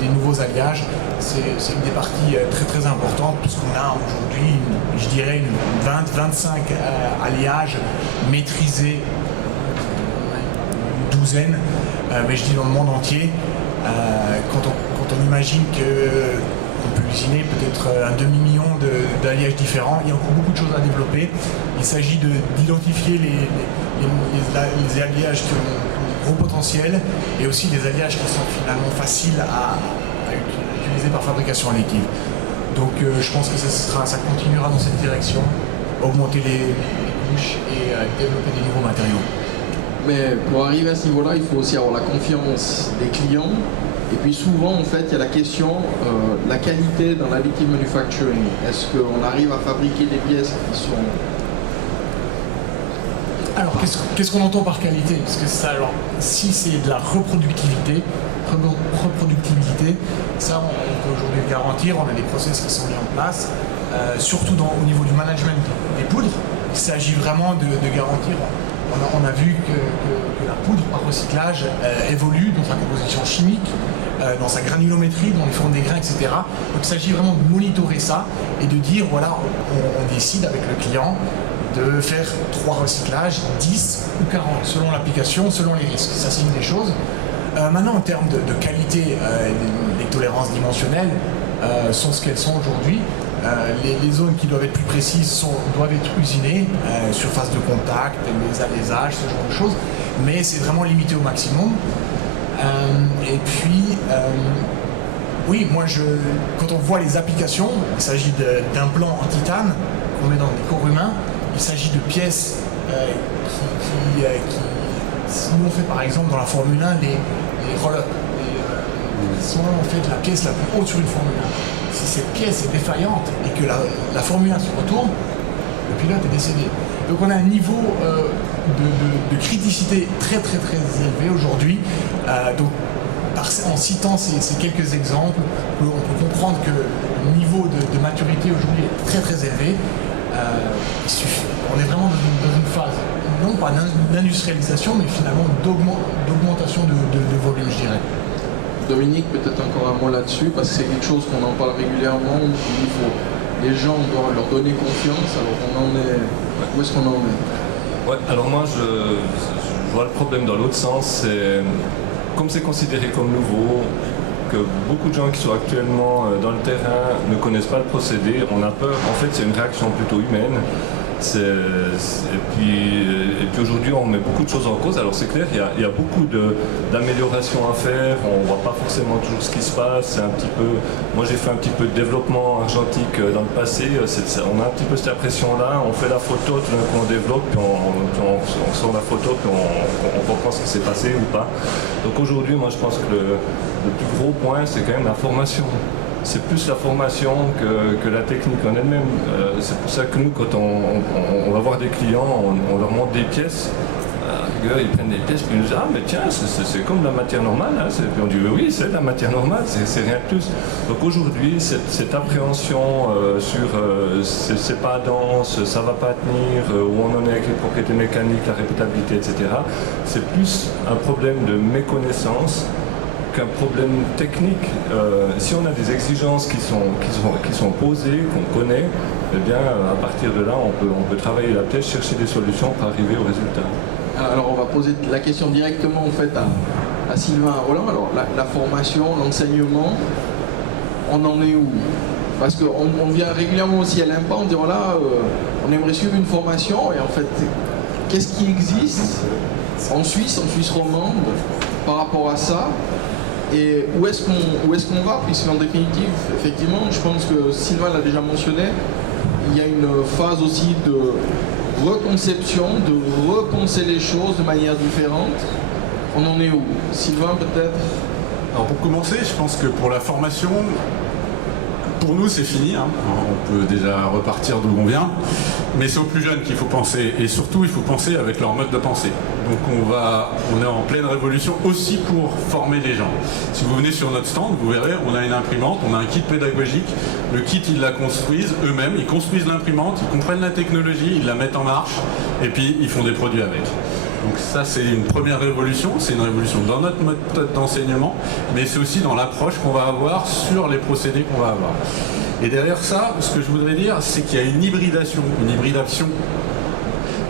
Des nouveaux alliages, c'est une des parties très très importantes puisqu'on a aujourd'hui, je dirais, une 20-25 alliages maîtrisés, une douzaine, mais je dis dans le monde entier. Quand on imagine qu'on peut usiner peut-être un demi-million d'alliages différents, il y a encore beaucoup de choses à développer. Il s'agit d'identifier les alliages qui ont gros potentiel et aussi des alliages qui sont finalement faciles à utiliser par fabrication additive. Donc je pense que ça continuera dans cette direction, augmenter les couches et développer des nouveaux matériaux. Mais pour arriver à ce niveau-là, il faut aussi avoir la confiance des clients. Et puis souvent, en fait, il y a la question, la qualité dans l'additive manufacturing. Est-ce qu'on arrive à fabriquer des pièces qui sont... Alors, qu'est-ce qu'on entend par qualité? Parce que ça, alors, si c'est de la reproductivité, ça, on peut aujourd'hui le garantir. On a des process qui sont mis en place, surtout au niveau du management des poudres. Il s'agit vraiment de garantir. On a vu que la poudre par recyclage évolue dans sa composition chimique, dans sa granulométrie, dans les formes des grains, etc. Donc, il s'agit vraiment de monitorer ça et de dire, voilà, on décide avec le client de faire 3 recyclages, 10 ou 40, selon l'application, selon les risques. Ça, c'est une des choses. Maintenant, en termes de qualité, les tolérances dimensionnelles sont ce qu'elles sont aujourd'hui. Les zones qui doivent être plus précises doivent être usinées, surface de contact, les alaisages, ce genre de choses, mais c'est vraiment limité au maximum. Et puis, oui, moi, quand on voit les applications, il s'agit d'implants en titane qu'on met dans des corps humains. Il s'agit de pièces qui Nous on fait par exemple dans la Formule 1 les roll-up, qui sont en fait la pièce la plus haute sur une Formule 1. Si cette pièce est défaillante et que la Formule 1 se retourne, le pilote est décédé. Donc on a un niveau de criticité très élevé aujourd'hui. En citant ces quelques exemples, on peut comprendre que le niveau de maturité aujourd'hui est très élevé. On est vraiment dans une phase, non pas d'industrialisation, mais finalement d'augmentation de volume, je dirais. Dominique, peut-être encore un mot là-dessus, parce que c'est quelque chose qu'on en parle régulièrement, les gens doivent leur donner confiance, alors où est-ce qu'on en est? Ouais, alors moi je vois le problème dans l'autre sens, c'est comme c'est considéré comme nouveau, que beaucoup de gens qui sont actuellement dans le terrain ne connaissent pas le procédé, on a peur, en fait c'est une réaction plutôt humaine. Et puis aujourd'hui on met beaucoup de choses en cause, alors c'est clair, il y a beaucoup d'améliorations à faire, on ne voit pas forcément toujours ce qui se passe, c'est un petit peu, moi j'ai fait un petit peu de développement argentique dans le passé, on a un petit peu cette impression-là, on fait la photo, tout d'un coup on développe, puis on sort la photo, puis on comprend ce qui s'est passé ou pas. Donc aujourd'hui moi je pense que le plus gros point c'est quand même la formation. C'est plus la formation que la technique en elle-même. C'est pour ça que nous, quand on va voir des clients, on leur montre des pièces. Ils prennent des pièces et ils nous disent « Ah, mais tiens, c'est comme la matière normale. Hein. » Puis on dit « Oui, c'est la matière normale, c'est rien de plus. » Donc aujourd'hui, cette appréhension sur c'est pas dense, ça va pas tenir, où on en est avec les propriétés mécaniques, la répétabilité, etc., c'est plus un problème de méconnaissance qu'un problème technique. Si on a des exigences qui sont posées, qu'on connaît, eh bien à partir de là on peut travailler la pièce, chercher des solutions pour arriver au résultat. Alors on va poser la question directement en fait à Sylvain, à Roland. Alors la formation, l'enseignement, on en est où? Parce qu'on vient régulièrement aussi à l'IMPA, on dit voilà, on aimerait suivre une formation, et en fait qu'est-ce qui existe en Suisse romande par rapport à ça? Et où est-ce qu'on va? Puisqu'en définitive, effectivement, je pense que Sylvain l'a déjà mentionné, il y a une phase aussi de reconception, de repenser les choses de manière différente. On en est où? Sylvain, peut-être? Alors pour commencer, je pense que pour la formation, pour nous c'est fini, hein. On peut déjà repartir d'où on vient, mais c'est aux plus jeunes qu'il faut penser, et surtout il faut penser avec leur mode de pensée. Donc on est en pleine révolution aussi pour former les gens. Si vous venez sur notre stand, vous verrez, on a une imprimante, on a un kit pédagogique, le kit ils la construisent eux-mêmes, ils construisent l'imprimante, ils comprennent la technologie, ils la mettent en marche, et puis ils font des produits avec. Donc ça c'est une première révolution, c'est une révolution dans notre méthode d'enseignement, mais c'est aussi dans l'approche qu'on va avoir sur les procédés qu'on va avoir. Et derrière ça, ce que je voudrais dire, c'est qu'il y a une hybridation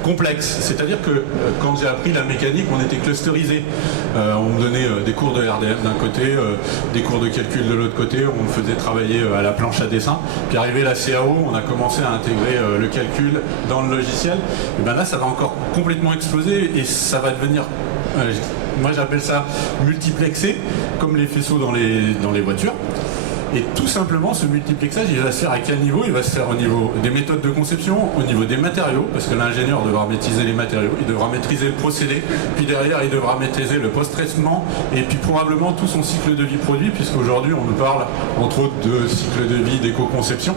complexe. C'est-à-dire que quand j'ai appris la mécanique, on était clusterisés. On me donnait des cours de RDM d'un côté, des cours de calcul de l'autre côté, on me faisait travailler à la planche à dessin. Puis arrivé la CAO, on a commencé à intégrer le calcul dans le logiciel. Et bien là, ça va encore complètement exploser et ça va devenir... moi j'appelle ça multiplexé, comme les faisceaux dans les voitures. Et tout simplement, ce multiplexage, il va se faire à quel niveau? Il va se faire au niveau des méthodes de conception, au niveau des matériaux, parce que l'ingénieur devra maîtriser les matériaux, il devra maîtriser le procédé, puis derrière, il devra maîtriser le post-traitement, et puis probablement tout son cycle de vie produit, puisqu'aujourd'hui, on nous parle, entre autres, de cycle de vie d'éco-conception.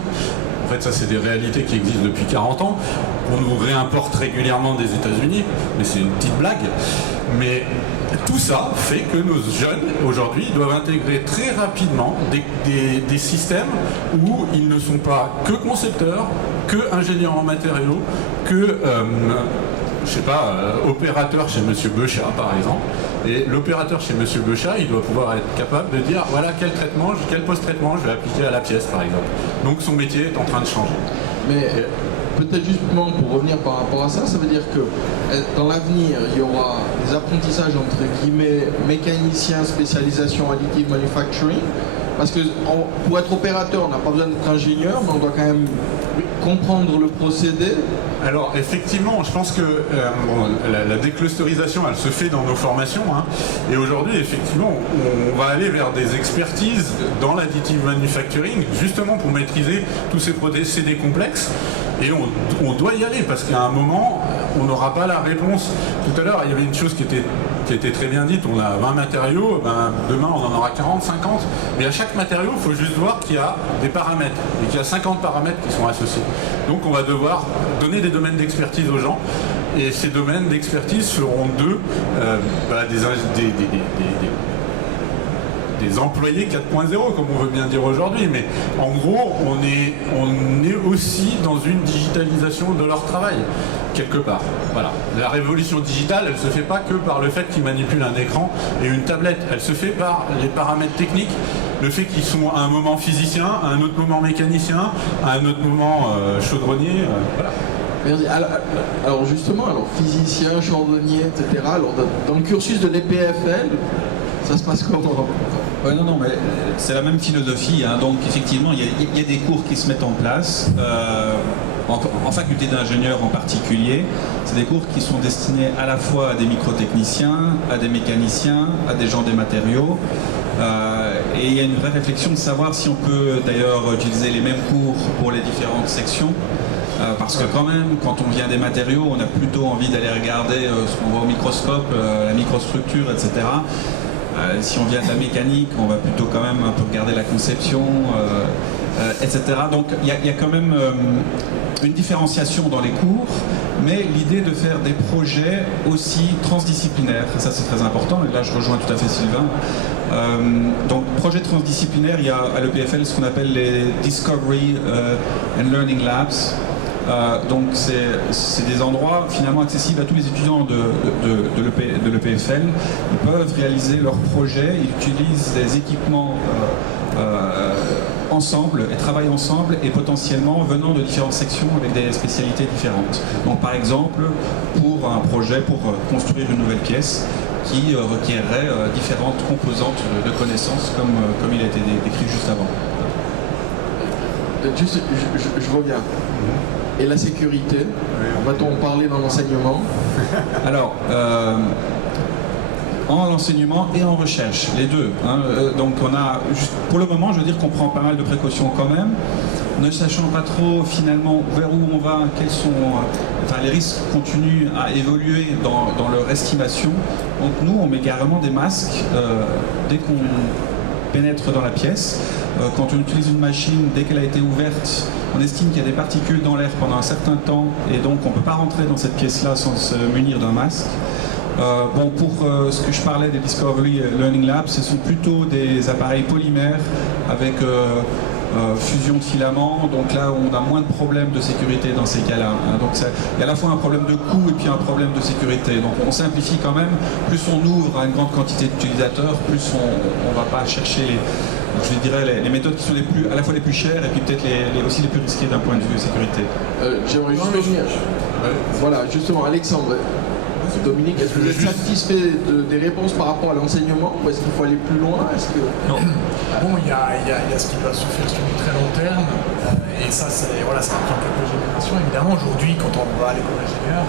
En fait, ça, c'est des réalités qui existent depuis 40 ans. On nous réimporte régulièrement des États-Unis, mais c'est une petite blague. Mais tout ça fait que nos jeunes, aujourd'hui, doivent intégrer très rapidement des systèmes où ils ne sont pas que concepteurs, que ingénieurs en matériaux, que, je sais pas, opérateurs chez Monsieur Beuchat, par exemple. Et l'opérateur chez Monsieur Beuchat, il doit pouvoir être capable de dire, voilà, quel traitement, quel post-traitement je vais appliquer à la pièce, par exemple. Donc son métier est en train de changer. Mais peut-être justement pour revenir par rapport à ça, ça veut dire que dans l'avenir, il y aura des apprentissages entre guillemets mécaniciens, spécialisation additive manufacturing, parce que pour être opérateur, on n'a pas besoin d'être ingénieur, mais on doit quand même comprendre le procédé. Alors effectivement, je pense que la déclusterisation, elle se fait dans nos formations, hein, et aujourd'hui, effectivement, on va aller vers des expertises dans l'additive manufacturing, justement pour maîtriser tous ces procédés complexes, et on doit y aller, parce qu'à un moment, on n'aura pas la réponse. Tout à l'heure, il y avait une chose qui était très bien dite, on a 20 matériaux, demain on en aura 40, 50, mais à chaque matériau, il faut juste voir qu'il y a des paramètres, et qu'il y a 50 paramètres qui sont associés. Donc on va devoir donner des domaines d'expertise aux gens, et ces domaines d'expertise seront des employés 4.0, comme on veut bien dire aujourd'hui, mais en gros, on est aussi dans une digitalisation de leur travail, quelque part. Voilà. La révolution digitale, elle ne se fait pas que par le fait qu'ils manipulent un écran et une tablette, elle se fait par les paramètres techniques, le fait qu'ils sont à un moment physicien, à un autre moment mécanicien, à un autre moment chaudronnier, voilà. Merci. Alors justement, physicien, chaudronnier, etc. Alors dans le cursus de l'EPFL, ça se passe comment? Ouais, non, mais c'est la même philosophie. Hein. Donc effectivement, il y a des cours qui se mettent en place. En faculté d'ingénieurs en particulier, c'est des cours qui sont destinés à la fois à des microtechniciens, à des mécaniciens, à des gens des matériaux. Et il y a une vraie réflexion de savoir si on peut d'ailleurs utiliser les mêmes cours pour les différentes sections. Parce que quand même, quand on vient des matériaux, on a plutôt envie d'aller regarder ce qu'on voit au microscope, la microstructure, etc. Si on vient de la mécanique, on va plutôt quand même un peu regarder la conception, etc. Donc il y a quand même une différenciation dans les cours, mais l'idée de faire des projets aussi transdisciplinaires, ça c'est très important, et là je rejoins tout à fait Sylvain. Donc projet transdisciplinaire, il y a à l'EPFL ce qu'on appelle les Discovery and Learning Labs. Donc c'est des endroits finalement accessibles à tous les étudiants de l'EPFL. Ils peuvent réaliser leurs projets, ils utilisent des équipements ensemble et travaillent ensemble et potentiellement venant de différentes sections avec des spécialités différentes. Donc par exemple pour un projet pour construire une nouvelle pièce qui requerrait différentes composantes de connaissances comme il a été décrit juste avant. Juste, je reviens. Et la sécurité, va-t-on en parler dans l'enseignement? Alors, en l'enseignement et en recherche, les deux. Hein. Donc on a, pour le moment, je veux dire qu'on prend pas mal de précautions quand même, ne sachant pas trop finalement vers où on va, quels sont, les risques continuent à évoluer dans leur estimation. Donc nous, on met carrément des masques dès qu'on pénètre dans la pièce. Quand on utilise une machine, dès qu'elle a été ouverte, on estime qu'il y a des particules dans l'air pendant un certain temps et donc on ne peut pas rentrer dans cette pièce-là sans se munir d'un masque. Pour ce que je parlais des Discovery Learning Labs, ce sont plutôt des appareils polymères avec fusion de filaments, donc là on a moins de problèmes de sécurité dans ces cas-là. Hein. Donc il y a à la fois un problème de coût et puis un problème de sécurité. Donc on simplifie quand même, plus on ouvre à une grande quantité d'utilisateurs, plus on ne va pas chercher les méthodes qui sont à la fois les plus chères et puis peut-être aussi les plus risquées d'un point de vue sécurité. J'aimerais juste revenir. Voilà, justement, Alexandre. Dominique, est-ce que vous êtes satisfait des réponses par rapport à l'enseignement ou est-ce qu'il faut aller plus loin? Non. Bon, il y a ce qui doit se faire sur du très long terme et ça prend quelques générations. Évidemment, aujourd'hui, quand on va à l'école d'ingénieur,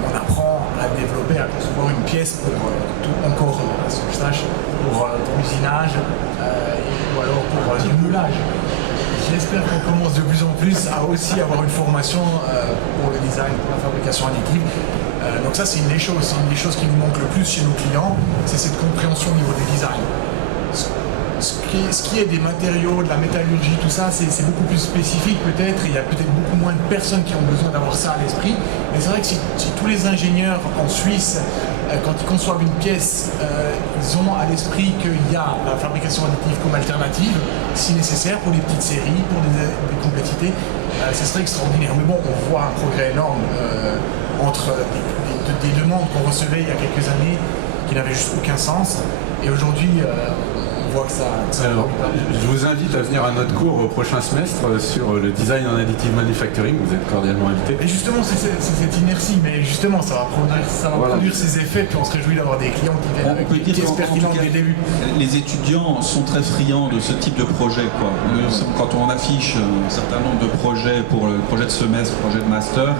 on apprend à développer, à concevoir une pièce pour à ce que je sache, pour l'usinage ou alors pour du moulage. J'espère qu'on commence de plus en plus à aussi avoir une formation pour le design, pour la fabrication additive. Donc ça, c'est une des choses qui nous manque le plus chez nos clients, c'est cette compréhension au niveau du design. Ce qui est des matériaux, de la métallurgie, tout ça, c'est beaucoup plus spécifique peut-être, il y a peut-être beaucoup moins de personnes qui ont besoin d'avoir ça à l'esprit. Mais c'est vrai que si tous les ingénieurs en Suisse, quand ils conçoivent une pièce, ils ont à l'esprit qu'il y a la fabrication additive comme alternative, si nécessaire, pour des petites séries, pour des complexités, ce serait extraordinaire. Mais bon, on voit un progrès énorme entre des demandes qu'on recevait il y a quelques années qui n'avaient juste aucun sens. Et aujourd'hui, on voit que ça Alors, je vous invite à venir à notre cours au prochain semestre sur le design en additive manufacturing. Vous êtes cordialement invités. Et justement, c'est cette inertie, mais justement, ça va produire ses effets, puis on se réjouit d'avoir des clients qui viennent avec des pièces pertinentes dès le début. Les étudiants sont très friands de ce type de projet, quoi. Quand on affiche un certain nombre de projets pour le projet de semestre, projet de master,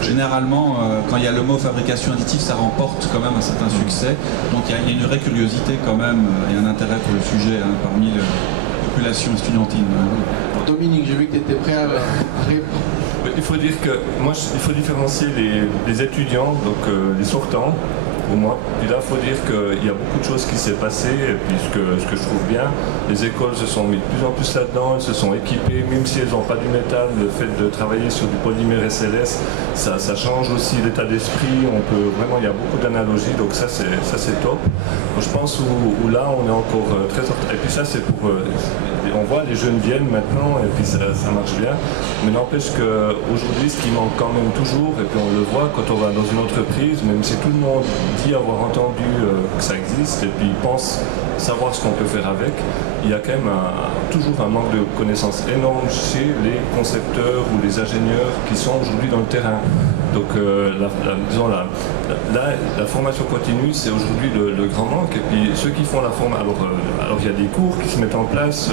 généralement, quand il y a le mot fabrication additive, ça remporte quand même un certain succès. Donc il y a une vraie curiosité quand même et un intérêt pour le sujet parmi la population estudiantine. Dominique, j'ai vu que tu étais prêt à répondre. qu'il faut dire que il faut différencier les étudiants, donc les sortants, pour moi. Puis là, il faut dire qu'il y a beaucoup de choses qui s'est passé, et puis ce que je trouve bien, les écoles se sont mises de plus en plus là-dedans, elles se sont équipées, même si elles n'ont pas du métal, le fait de travailler sur du polymère SLS, ça change aussi l'état d'esprit, vraiment, il y a beaucoup d'analogies, donc ça c'est top. Moi, je pense où là, on est encore très sorti. Et puis ça, c'est pour... on voit, les jeunes viennent maintenant, et puis ça marche bien, mais n'empêche qu'aujourd'hui, ce qui manque quand même toujours, et puis on le voit quand on va dans une entreprise, même si tout le monde dit avoir entendu que ça existe et puis pense savoir ce qu'on peut faire avec, il y a quand même toujours un manque de connaissances énorme chez les concepteurs ou les ingénieurs qui sont aujourd'hui dans le terrain. Donc la formation continue, c'est aujourd'hui le grand manque. Et puis ceux qui font la formation, alors il y a des cours qui se mettent en place,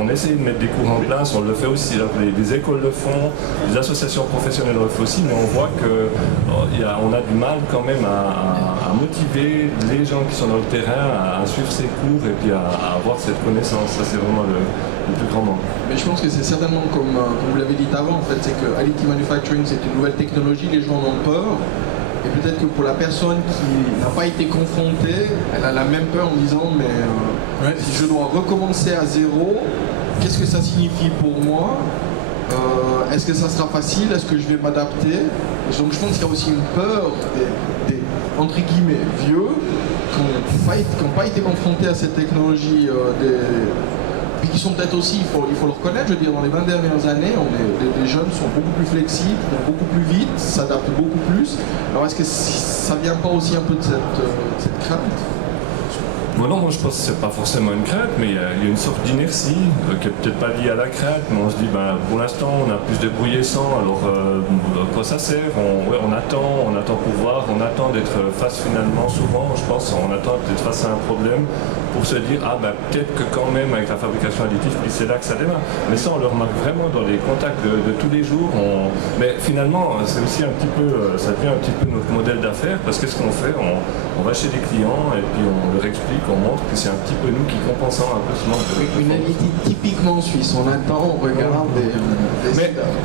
on essaie de mettre des cours en place, on le fait aussi, les écoles le font, les associations professionnelles le font aussi, mais on voit qu'on a du mal quand même à motiver les gens qui sont dans le terrain à suivre ces cours et puis à avoir cette connaissance. Ça, c'est vraiment le plus grand manque. Mais je pense que c'est certainement comme vous l'avez dit avant, en fait, c'est que additive manufacturing, c'est une nouvelle technologie, les gens en ont peur. Et peut-être que pour la personne qui n'a pas été confrontée, elle a la même peur en disant mais si je dois recommencer à zéro, qu'est-ce que ça signifie pour moi? Est-ce que ça sera facile? Est-ce que je vais m'adapter? Donc je pense qu'il y a aussi une peur des entre guillemets vieux qui n'ont pas été confrontés à cette technologie puis qui sont peut-être aussi, il faut le reconnaître, je veux dire, dans les 20 dernières années, les jeunes sont beaucoup plus flexibles, vont beaucoup plus vite, s'adaptent beaucoup plus. Alors est-ce que ça vient pas aussi un peu de cette crainte? Non, moi je pense que c'est pas forcément une crainte, mais il y a une sorte d'inertie qui est peut-être pas liée à la crainte, mais on se dit pour l'instant on a plus débrouillé sans, alors à quoi ça sert? On attend pour voir, on attend d'être face finalement, souvent je pense, on attend d'être face à un problème pour se dire peut-être que quand même avec la fabrication additive, puis c'est là que ça démarre. Mais ça on le remarque vraiment dans les contacts de tous les jours. Mais finalement c'est aussi un petit peu, ça devient un petit peu notre modèle d'affaires, parce qu'est-ce qu'on fait? On va chez des clients et puis on leur explique, on montre que c'est un petit peu nous qui compensons un peu ce manque de... Une additive typiquement suisse, on attend, on regarde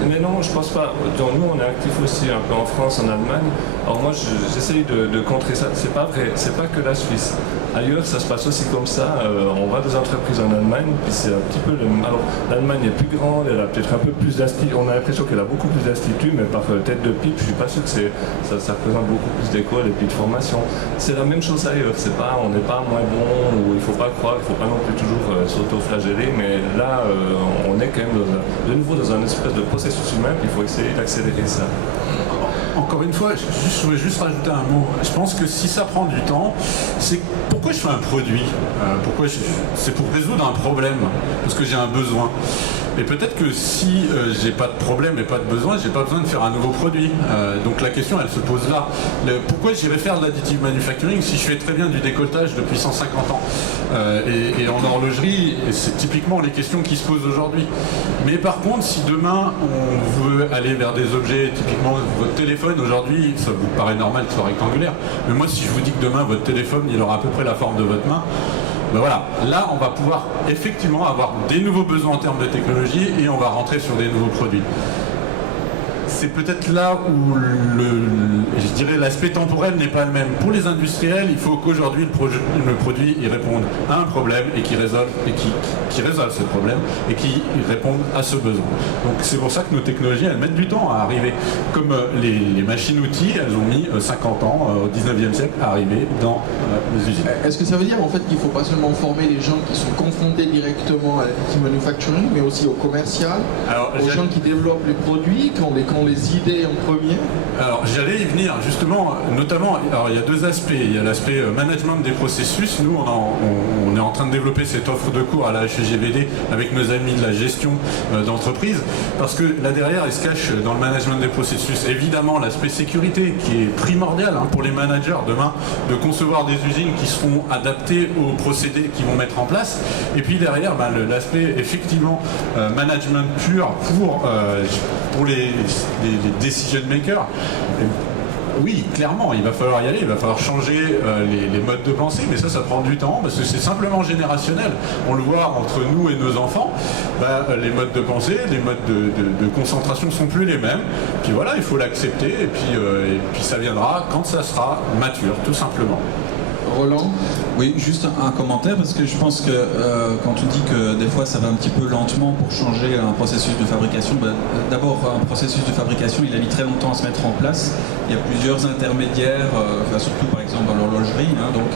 mais non, je pense pas. Nous on est actifs aussi un peu en France, en Allemagne. Alors moi j'essaye de contrer ça. C'est pas vrai, c'est pas que la Suisse. Ailleurs ça se passe aussi comme ça. On va des entreprises en Allemagne, puis c'est un petit peu le... Alors l'Allemagne est plus grande, elle a peut-être un peu plus d'instituts. On a l'impression qu'elle a beaucoup plus d'instituts, mais par tête de pipe, je suis pas sûr que ça représente beaucoup plus d'écoles et puis de formation. C'est la même chose ailleurs. On n'est pas moins bon, ou il faut pas croire, il faut pas non plus toujours s'auto-flageller, mais là on est quand même de nouveau dans un espèce de processus humain, puis il faut essayer d'accélérer ça. Encore une fois, je voulais juste rajouter un mot. Je pense que si ça prend du temps, c'est pourquoi je fais un produit. C'est pour résoudre un problème, parce que j'ai un besoin. Et peut-être que si j'ai pas de problème et pas de besoin, j'ai pas besoin de faire un nouveau produit. Donc la question, elle se pose là. Pourquoi j'irais faire de l'additive manufacturing si je fais très bien du décolletage depuis 150 ans et en horlogerie, c'est typiquement les questions qui se posent aujourd'hui. Mais par contre, si demain on veut aller vers des objets, typiquement votre téléphone aujourd'hui, ça vous paraît normal qu'il soit rectangulaire. Mais moi, si je vous dis que demain votre téléphone, il aura à peu près la forme de votre main, voilà, là on va pouvoir effectivement avoir des nouveaux besoins en termes de technologie et on va rentrer sur des nouveaux produits. C'est peut-être là où je dirais l'aspect temporel n'est pas le même. Pour les industriels, il faut qu'aujourd'hui le produit il réponde à un problème et qui résolve ce problème et qui réponde à ce besoin. Donc c'est pour ça que nos technologies elles mettent du temps à arriver. Comme les machines-outils, elles ont mis 50 ans au 19e siècle à arriver dans les usines. Est-ce que ça veut dire en fait qu'il ne faut pas seulement former les gens qui sont confrontés directement à l'additive manufacturing, mais aussi au commercial, aux gens qui développent les produits, qui ont les idées en premier? Alors j'allais y venir justement, notamment, alors il y a deux aspects. Il y a l'aspect management des processus. Nous on est en train de développer cette offre de cours à la HEGVD avec nos amis de la gestion d'entreprise, parce que là derrière il se cache dans le management des processus évidemment l'aspect sécurité qui est primordial pour les managers demain de concevoir des usines qui seront adaptées aux procédés qu'ils vont mettre en place, et puis derrière l'aspect effectivement management pur pour les decision makers. Oui, clairement, il va falloir y aller, il va falloir changer les modes de pensée, mais ça prend du temps, parce que c'est simplement générationnel. On le voit entre nous et nos enfants, les modes de pensée, les modes de concentration sont plus les mêmes. Puis voilà, il faut l'accepter, et puis ça viendra quand ça sera mature, tout simplement. Roland? Oui, juste un commentaire, parce que je pense que quand tu dis que des fois ça va un petit peu lentement pour changer un processus de fabrication, d'abord un processus de fabrication il a mis très longtemps à se mettre en place, il y a plusieurs intermédiaires, surtout par exemple dans l'horlogerie, donc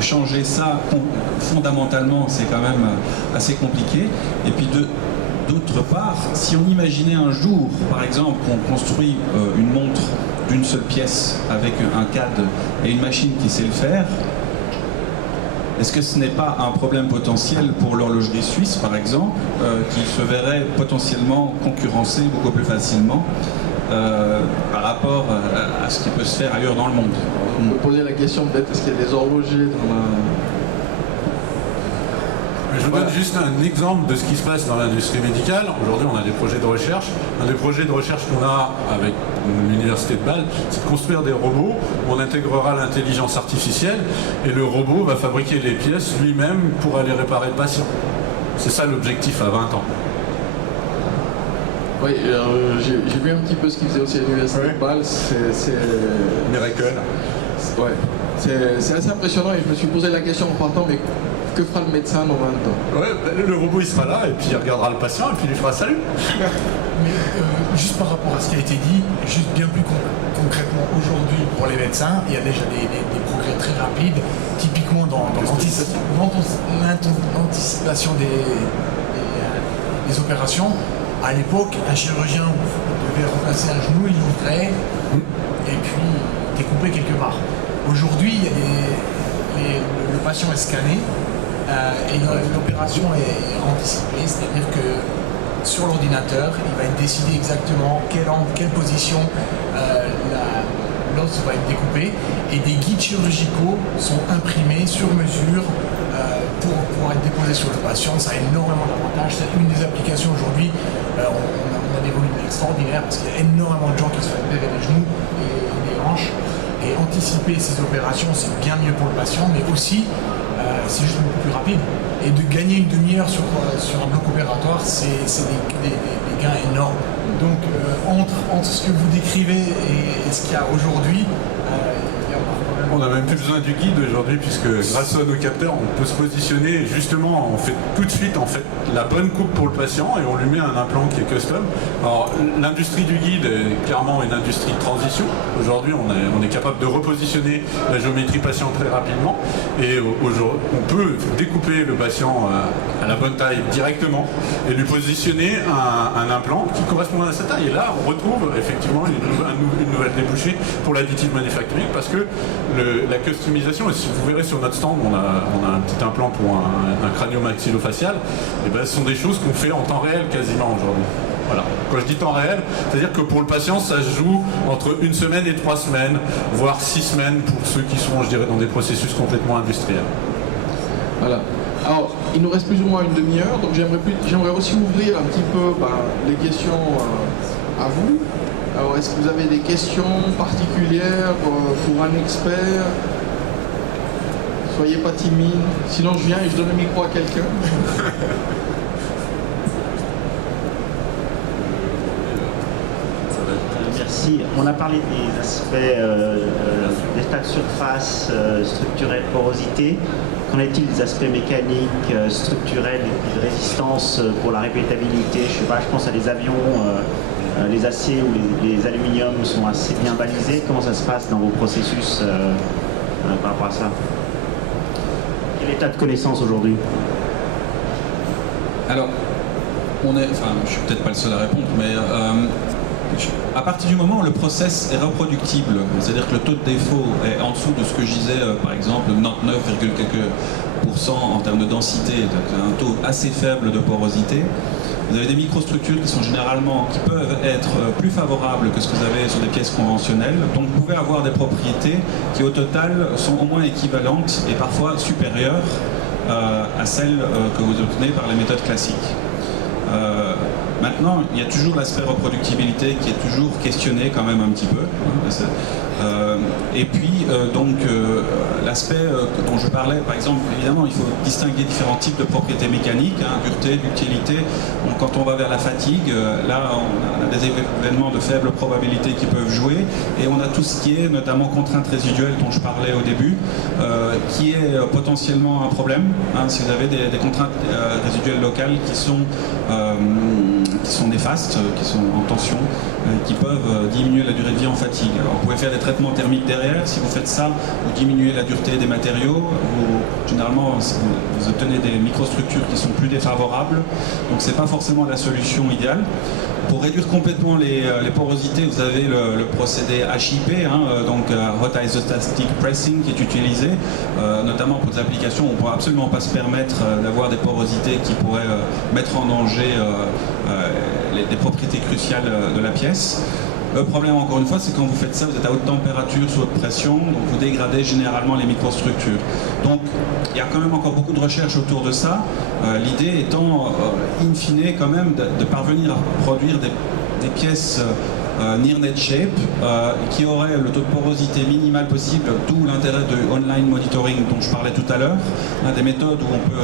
changer ça fondamentalement c'est quand même assez compliqué. Et puis d'autre part, si on imaginait un jour par exemple qu'on construit une montre d'une seule pièce avec un CAD et une machine qui sait le faire, est-ce que ce n'est pas un problème potentiel pour l'horlogerie suisse, par exemple, qui se verrait potentiellement concurrencer beaucoup plus facilement par rapport à ce qui peut se faire ailleurs dans le monde? On peut poser la question peut-être, est-ce qu'il y a des horlogers dans la... Je vous donne juste un exemple de ce qui se passe dans l'industrie médicale. Aujourd'hui, on a des projets de recherche. Un des projets de recherche qu'on a avec l'université de Bâle, c'est de construire des robots où on intégrera l'intelligence artificielle et le robot va fabriquer les pièces lui-même pour aller réparer le patient. C'est ça l'objectif à 20 ans. Oui, j'ai vu un petit peu ce qu'ils faisaient aussi à l'université de Bâle. C'est Miracle. Ouais. C'est assez impressionnant et je me suis posé la question en partant, mais que fera le médecin dans 20 ans? Ouais, le robot il sera là et puis il regardera le patient et puis il lui fera salut. Mais juste par rapport à ce qui a été dit, juste bien plus concrètement aujourd'hui pour les médecins, il y a déjà des progrès très rapides, typiquement dans l'anticipation des opérations. À l'époque, un chirurgien devait remplacer un genou, il l'ouvrait et puis découpait quelque part. Aujourd'hui, le patient est scanné et l'opération est anticipée, c'est-à-dire que sur l'ordinateur, il va être décidé exactement quelle position l'os va être découpé et des guides chirurgicaux sont imprimés sur mesure pour pouvoir être déposés sur le patient. Ça a énormément d'avantages. C'est une des applications aujourd'hui. On a des volumes extraordinaires parce qu'il y a énormément de gens qui se font opérer les genoux et les hanches. Et anticiper ces opérations, c'est bien mieux pour le patient, mais aussi c'est juste beaucoup plus rapide. Et de gagner une demi-heure sur un bloc opératoire, c'est des gains énormes. Donc entre ce que vous décrivez et ce qu'il y a aujourd'hui, il y a pas de problème. On n'a même plus besoin du guide aujourd'hui puisque grâce à nos capteurs on peut se positionner et justement on fait tout de suite la bonne coupe pour le patient et on lui met un implant qui est custom. Alors l'industrie du guide est clairement une industrie de transition. Aujourd'hui on est capable de repositionner la géométrie patient très rapidement et on peut découper le patient à la bonne taille directement et lui positionner un implant qui correspond à sa taille. Et là on retrouve effectivement une nouvelle débouchée pour l'additive manufacturing parce que la customisation, et si vous verrez sur notre stand, on a un petit implant pour un crânio-maxillofacial, et ben, ce sont des choses qu'on fait en temps réel quasiment aujourd'hui. Voilà. Quand je dis temps réel, c'est-à-dire que pour le patient, ça se joue entre 1 semaine et 3 semaines, voire 6 semaines pour ceux qui sont, je dirais, dans des processus complètement industriels. Voilà. Alors, il nous reste plus ou moins une demi-heure, donc j'aimerais aussi ouvrir un petit peu les questions à vous. Alors, est-ce que vous avez des questions particulières pour un expert? Soyez pas timide, sinon je viens et je donne le micro à quelqu'un. Merci. On a parlé des aspects des tas de surface, structurelle, porosité. Qu'en est-il des aspects mécaniques, structurels et de résistance pour la répétabilité? Je sais pas, je pense à des avions. Les aciers ou les aluminiums sont assez bien balisés. Comment ça se passe dans vos processus par rapport à ça? Quel état de connaissance aujourd'hui? Alors, je suis peut-être pas le seul à répondre, mais à partir du moment où le process est reproductible, c'est-à-dire que le taux de défaut est en dessous de ce que je disais, par exemple, 99, quelques % en termes de densité, donc un taux assez faible de porosité, vous avez des microstructures qui peuvent être plus favorables que ce que vous avez sur des pièces conventionnelles. Donc vous pouvez avoir des propriétés qui au total sont au moins équivalentes et parfois supérieures à celles que vous obtenez par les méthodes classiques. Maintenant, il y a toujours l'aspect reproductibilité qui est toujours questionné quand même un petit peu. Et puis, l'aspect dont je parlais, par exemple, évidemment, il faut distinguer différents types de propriétés mécaniques, dureté, ductilité. Donc, quand on va vers la fatigue, là, on a des événements de faible probabilité qui peuvent jouer. Et on a tout ce qui est, notamment, contraintes résiduelles dont je parlais au début, qui est potentiellement un problème. Si vous avez des contraintes résiduelles locales qui sont néfastes, qui sont en tension, qui peuvent diminuer la durée de vie en fatigue. Alors, vous pouvez faire des traitements thermiques derrière. Si vous faites ça, vous diminuez la dureté des matériaux. Généralement, vous obtenez des microstructures qui sont plus défavorables. Donc, ce n'est pas forcément la solution idéale. Pour réduire complètement les porosités, vous avez le procédé HIP, donc Hot Isostatic Pressing, qui est utilisé, notamment pour des applications où on ne peut absolument pas se permettre d'avoir des porosités qui pourraient mettre en danger des propriétés cruciales de la pièce. Le problème, encore une fois, c'est quand vous faites ça, vous êtes à haute température, sous haute pression, donc vous dégradez généralement les microstructures. Donc, il y a quand même encore beaucoup de recherches autour de ça. L'idée étant, in fine, quand même, de parvenir à produire des pièces near net shape qui auraient le taux de porosité minimal possible, d'où l'intérêt de online monitoring dont je parlais tout à l'heure, des méthodes où on peut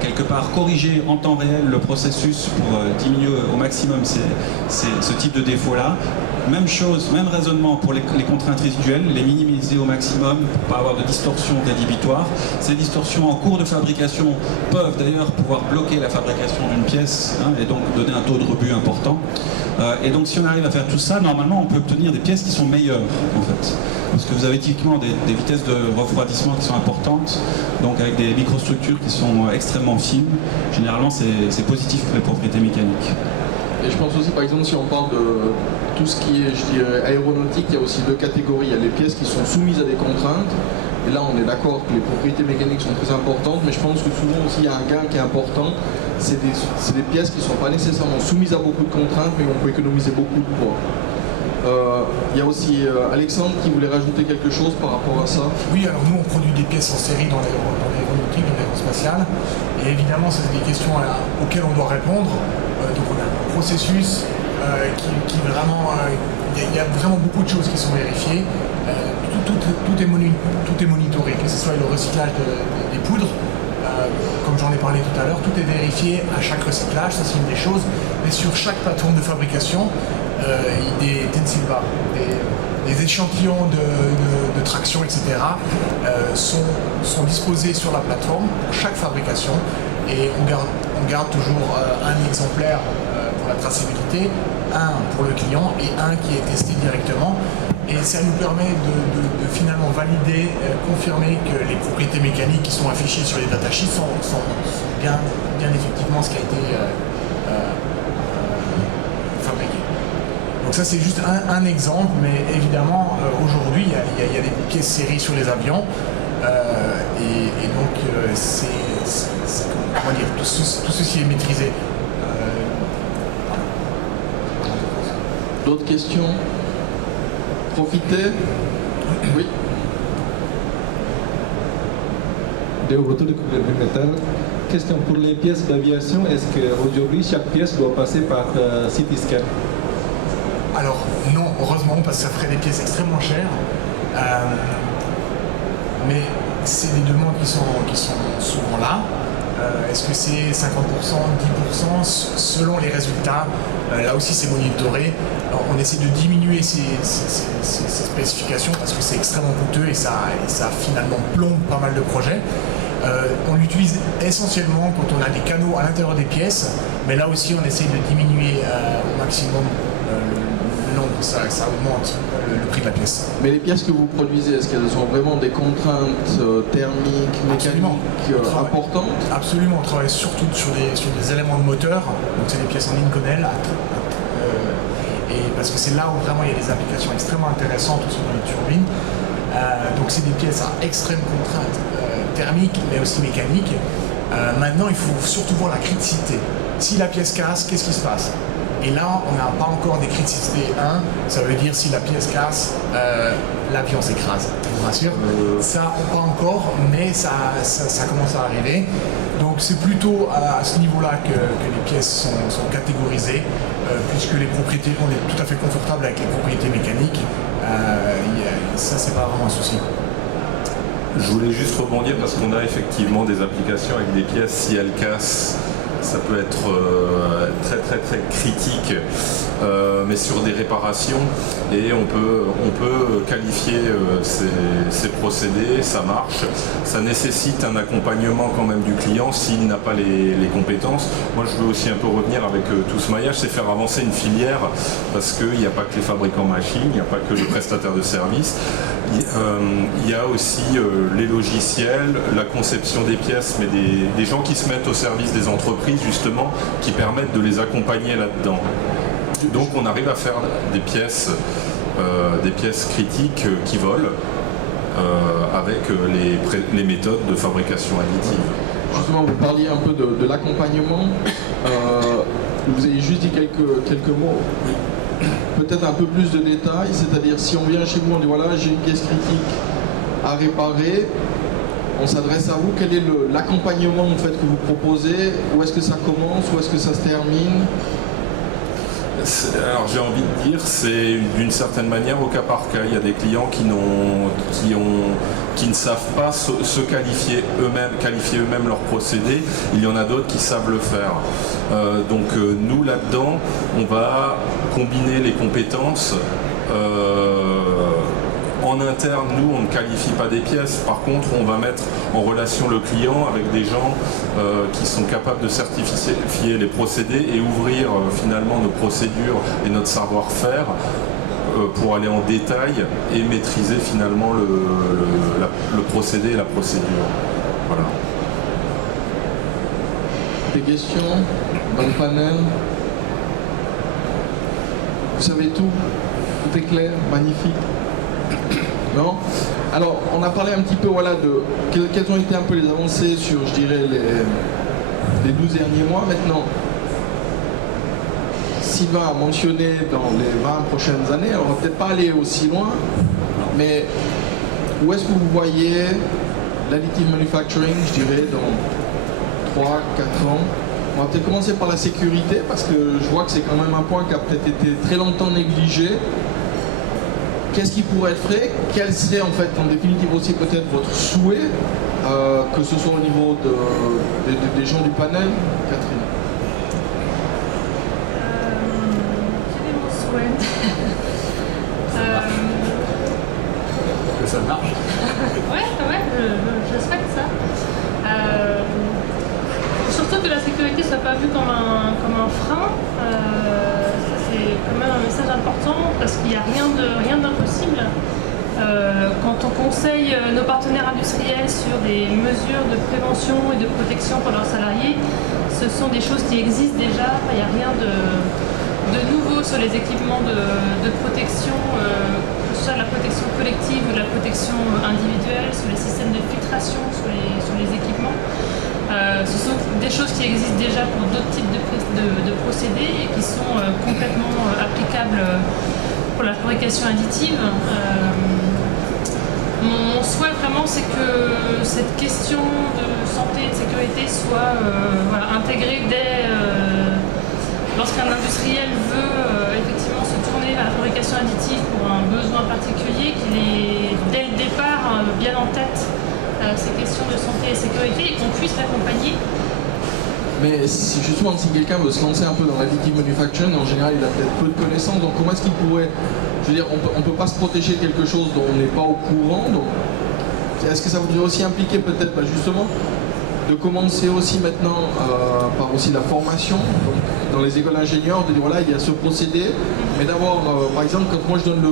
quelque part corriger en temps réel le processus pour diminuer au maximum ce type de défaut-là. Même chose, même raisonnement pour les contraintes résiduelles, les minimiser au maximum pour ne pas avoir de distorsion rédhibitoire. Ces distorsions en cours de fabrication peuvent d'ailleurs pouvoir bloquer la fabrication d'une pièce et donc donner un taux de rebut important. Et donc si on arrive à faire tout ça, normalement on peut obtenir des pièces qui sont meilleures en fait. Parce que vous avez typiquement des vitesses de refroidissement qui sont importantes, donc avec des microstructures qui sont extrêmement fines. Généralement c'est positif pour les propriétés mécaniques. Et je pense aussi, par exemple, si on parle de tout ce qui est, je dirais, aéronautique, il y a aussi deux catégories. Il y a les pièces qui sont soumises à des contraintes. Et là, on est d'accord que les propriétés mécaniques sont très importantes, mais je pense que souvent aussi, il y a un gain qui est important. C'est des pièces qui ne sont pas nécessairement soumises à beaucoup de contraintes, mais on peut économiser beaucoup de poids. Il y a aussi Alexandre qui voulait rajouter quelque chose par rapport à ça. Oui, alors nous, on produit des pièces en série dans l'aéronautique, dans l'aérospatiale. Et évidemment, c'est des questions auxquelles on doit répondre. Donc on a un processus qui vraiment... Il y a vraiment beaucoup de choses qui sont vérifiées. Tout est monitoré, que ce soit le recyclage des poudres. Comme j'en ai parlé tout à l'heure, tout est vérifié à chaque recyclage, ça c'est une des choses. Mais sur chaque plateforme de fabrication, des Tensilba, des échantillons de traction, etc. Sont disposés sur la plateforme pour chaque fabrication. Et on garde toujours un exemplaire pour la traçabilité, un pour le client et un qui est testé directement. Et ça nous permet de finalement valider, confirmer que les propriétés mécaniques qui sont affichées sur les datasheets sont bien effectivement ce qui a été fabriqué. Donc ça c'est juste un exemple, mais évidemment aujourd'hui il y a des pièces séries sur les avions et donc comment dire, tout ceci est maîtrisé. D'autres questions? Profitez. Oui. Déo Retour de Couverture Métal. Question pour les pièces d'aviation, est-ce qu'aujourd'hui chaque pièce doit passer par CT scan? Alors non, heureusement, parce que ça ferait des pièces extrêmement chères. Mais c'est des demandes qui sont souvent là. Est-ce que c'est 50%, 10% selon les résultats? Là aussi c'est monitoré. Alors, on essaie de diminuer ces spécifications parce que c'est extrêmement coûteux et ça finalement plombe pas mal de projets. On l'utilise essentiellement quand on a des canaux à l'intérieur des pièces, mais là aussi on essaie de diminuer au maximum le nombre, ça augmente le prix de la pièce. Mais les pièces que vous produisez, est-ce qu'elles ont vraiment des contraintes thermiques, mécaniques importantes? Absolument, on travaille surtout sur des éléments de moteur, donc c'est des pièces en Inconel, et parce que c'est là où vraiment il y a des applications extrêmement intéressantes aussi dans les turbines. Donc c'est des pièces à extrême contrainte thermique mais aussi mécanique. Maintenant il faut surtout voir la criticité. Si la pièce casse, qu'est-ce qui se passe? Et là, on n'a pas encore des criticité 1, ça veut dire si la pièce casse, l'avion s'écrase, je vous rassure. Ça, pas encore, mais ça commence à arriver. Donc c'est plutôt à ce niveau-là que les pièces sont catégorisées, puisque les propriétés, on est tout à fait confortable avec les propriétés mécaniques. Ça, c'est pas vraiment un souci. Je voulais juste rebondir parce qu'on a effectivement des applications avec des pièces, si elles cassent, ça peut être très critique, mais sur des réparations, et on peut qualifier ces procédés, ça marche. Ça nécessite un accompagnement quand même du client s'il n'a pas les compétences. Moi je veux aussi un peu revenir avec tout ce maillage, c'est faire avancer une filière, parce qu'il n'y a pas que les fabricants machines, il n'y a pas que les prestataires de services. Il y a aussi les logiciels, la conception des pièces, mais des gens qui se mettent au service des entreprises justement, qui permettent de les accompagner là-dedans. Donc on arrive à faire des pièces critiques qui volent avec les méthodes de fabrication additive. Justement, vous parliez un peu de l'accompagnement. Vous avez juste dit quelques mots. Peut-être un peu plus de détails, c'est-à-dire si on vient chez vous, on dit voilà, j'ai une pièce critique à réparer, on s'adresse à vous, quel est l'accompagnement en fait, que vous proposez, où est-ce que ça commence, où est-ce que ça se termine? Alors j'ai envie de dire, c'est d'une certaine manière au cas par cas. Il y a des clients qui ne savent pas se qualifier eux-mêmes leurs procédés. Il y en a d'autres qui savent le faire. Donc nous là-dedans, on va combiner les compétences. En interne, nous, on ne qualifie pas des pièces. Par contre, on va mettre en relation le client avec des gens qui sont capables de certifier les procédés et ouvrir finalement nos procédures et notre savoir-faire pour aller en détail et maîtriser finalement le procédé et la procédure. Voilà. Des questions dans le panel? Vous savez tout? Tout est clair, magnifique. Non? Alors, on a parlé un petit peu voilà, de quelles ont été un peu les avancées sur, je dirais, les 12 derniers mois. Maintenant, Sylvain a mentionné dans les 20 prochaines années, alors on va peut-être pas aller aussi loin, mais où est-ce que vous voyez l'additive manufacturing, je dirais, dans 3-4 ans? On va peut-être commencer par la sécurité, parce que je vois que c'est quand même un point qui a peut-être été très longtemps négligé. Qu'est-ce qui pourrait être fait? Quel serait en fait en définitive aussi peut-être votre souhait, que ce soit au niveau des gens du panel? Catherine? Quel est mon souhait? Que ça marche. Ouais, je souhaite ça. Surtout que la sécurité ne soit pas vue comme un frein. C'est quand même un message important parce qu'il n'y a rien d'impossible. Quand on conseille nos partenaires industriels sur des mesures de prévention et de protection pour leurs salariés, ce sont des choses qui existent déjà. Il n'y a rien de nouveau sur les équipements de protection, que ce soit la protection collective ou la protection individuelle, sur les systèmes de filtration sur les équipements. Ce sont des choses qui existent déjà pour d'autres types de procédés et qui sont complètement applicables pour la fabrication additive. Mon souhait vraiment, c'est que cette question de santé et de sécurité soit intégrée lorsqu'un industriel veut effectivement se tourner vers la fabrication additive pour un besoin particulier, qu'il ait dès le départ bien en tête ces questions de santé et sécurité et qu'on puisse l'accompagner. Mais justement, si quelqu'un veut se lancer un peu dans l'additive manufacturing, en général, il a peut-être peu de connaissances. Donc, comment est-ce qu'il pourrait... Je veux dire, on ne peut pas se protéger de quelque chose dont on n'est pas au courant. Donc, est-ce que ça voudrait aussi impliquer peut-être, justement, de commencer aussi maintenant par aussi la formation, donc, dans les écoles d'ingénieurs, de dire voilà, il y a ce procédé, mais d'avoir, par exemple, quand moi je donne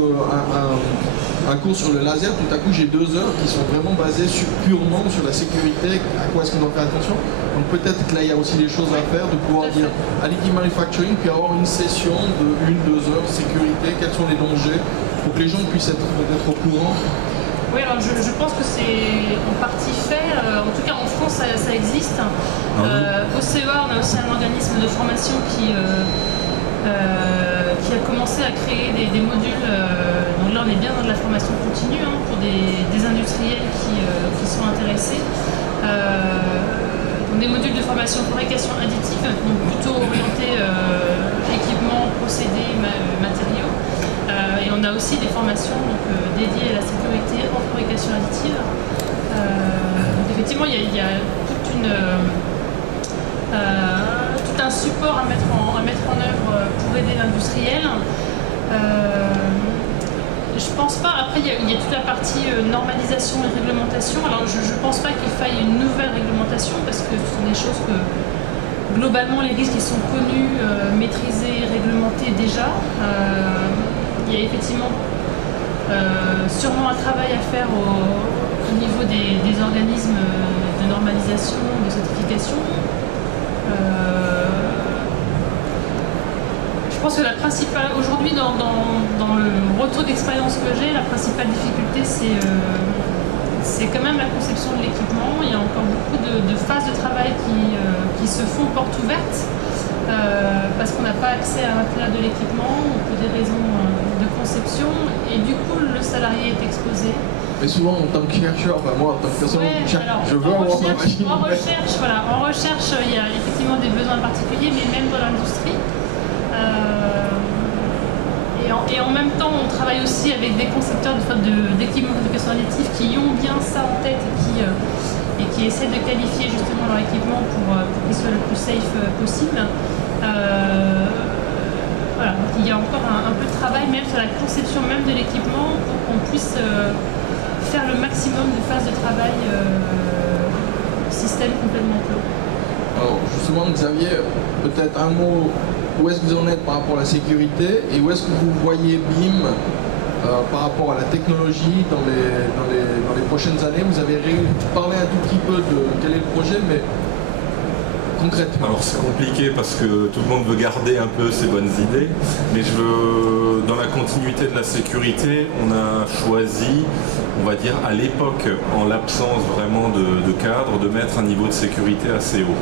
un cours sur le laser, tout à coup j'ai 2 heures qui sont vraiment basées purement sur la sécurité, à quoi est-ce qu'on doit faire attention. Donc peut-être que là il y a aussi des choses à faire, de pouvoir dire additive manufacturing, puis avoir une session de 1-2 heures sécurité, quels sont les dangers, pour que les gens puissent être au courant. Oui, alors je pense que c'est en partie fait, en tout cas en France ça existe. Au CEA, on a aussi un organisme de formation qui qui a commencé à créer des modules. Donc là, on est bien dans de la formation continue pour des industriels qui sont intéressés. Donc des modules de formation fabrication additive, donc plutôt orientés équipements, procédés, matériaux. Et on a aussi des formations dédiées à la sécurité en fabrication additive. Donc effectivement, il y a tout un support à mettre en œuvre pour aider l'industriel. Je pense pas, après il y a toute la partie normalisation et réglementation. Alors je ne pense pas qu'il faille une nouvelle réglementation parce que ce sont des choses que globalement les risques ils sont connus, maîtrisés, réglementés déjà. Il y a effectivement sûrement un travail à faire au niveau des organismes de normalisation, de certification. Je pense que la principale, aujourd'hui dans le retour d'expérience que j'ai, la principale difficulté c'est quand même la conception de l'équipement. Il y a encore beaucoup de phases de travail qui se font porte ouverte parce qu'on n'a pas accès à l'intérieur de l'équipement ou pour des raisons de conception et du coup le salarié est exposé. Mais souvent en tant que chercheur, moi en tant que personne, je veux avoir ma machine. En recherche, il y a effectivement des besoins particuliers, mais même dans l'industrie. Et en même temps, on travaille aussi avec des concepteurs d'équipements de fabrication additive qui ont bien ça en tête et qui essaient de qualifier justement leur équipement pour qu'il soit le plus safe possible. Voilà, donc il y a encore un peu de travail même sur la conception même de l'équipement pour qu'on puisse faire le maximum de phases de travail système complètement clos. Alors justement Xavier, peut-être un mot, où est-ce que vous en êtes par rapport à la sécurité et où est-ce que vous voyez BIM par rapport à la technologie dans les prochaines années? Vous avez parlé un tout petit peu de quel est le projet, mais concrètement. Alors c'est compliqué parce que tout le monde veut garder un peu ses bonnes idées, mais dans la continuité de la sécurité, on a choisi, on va dire à l'époque, en l'absence vraiment de cadre, de mettre un niveau de sécurité assez haut.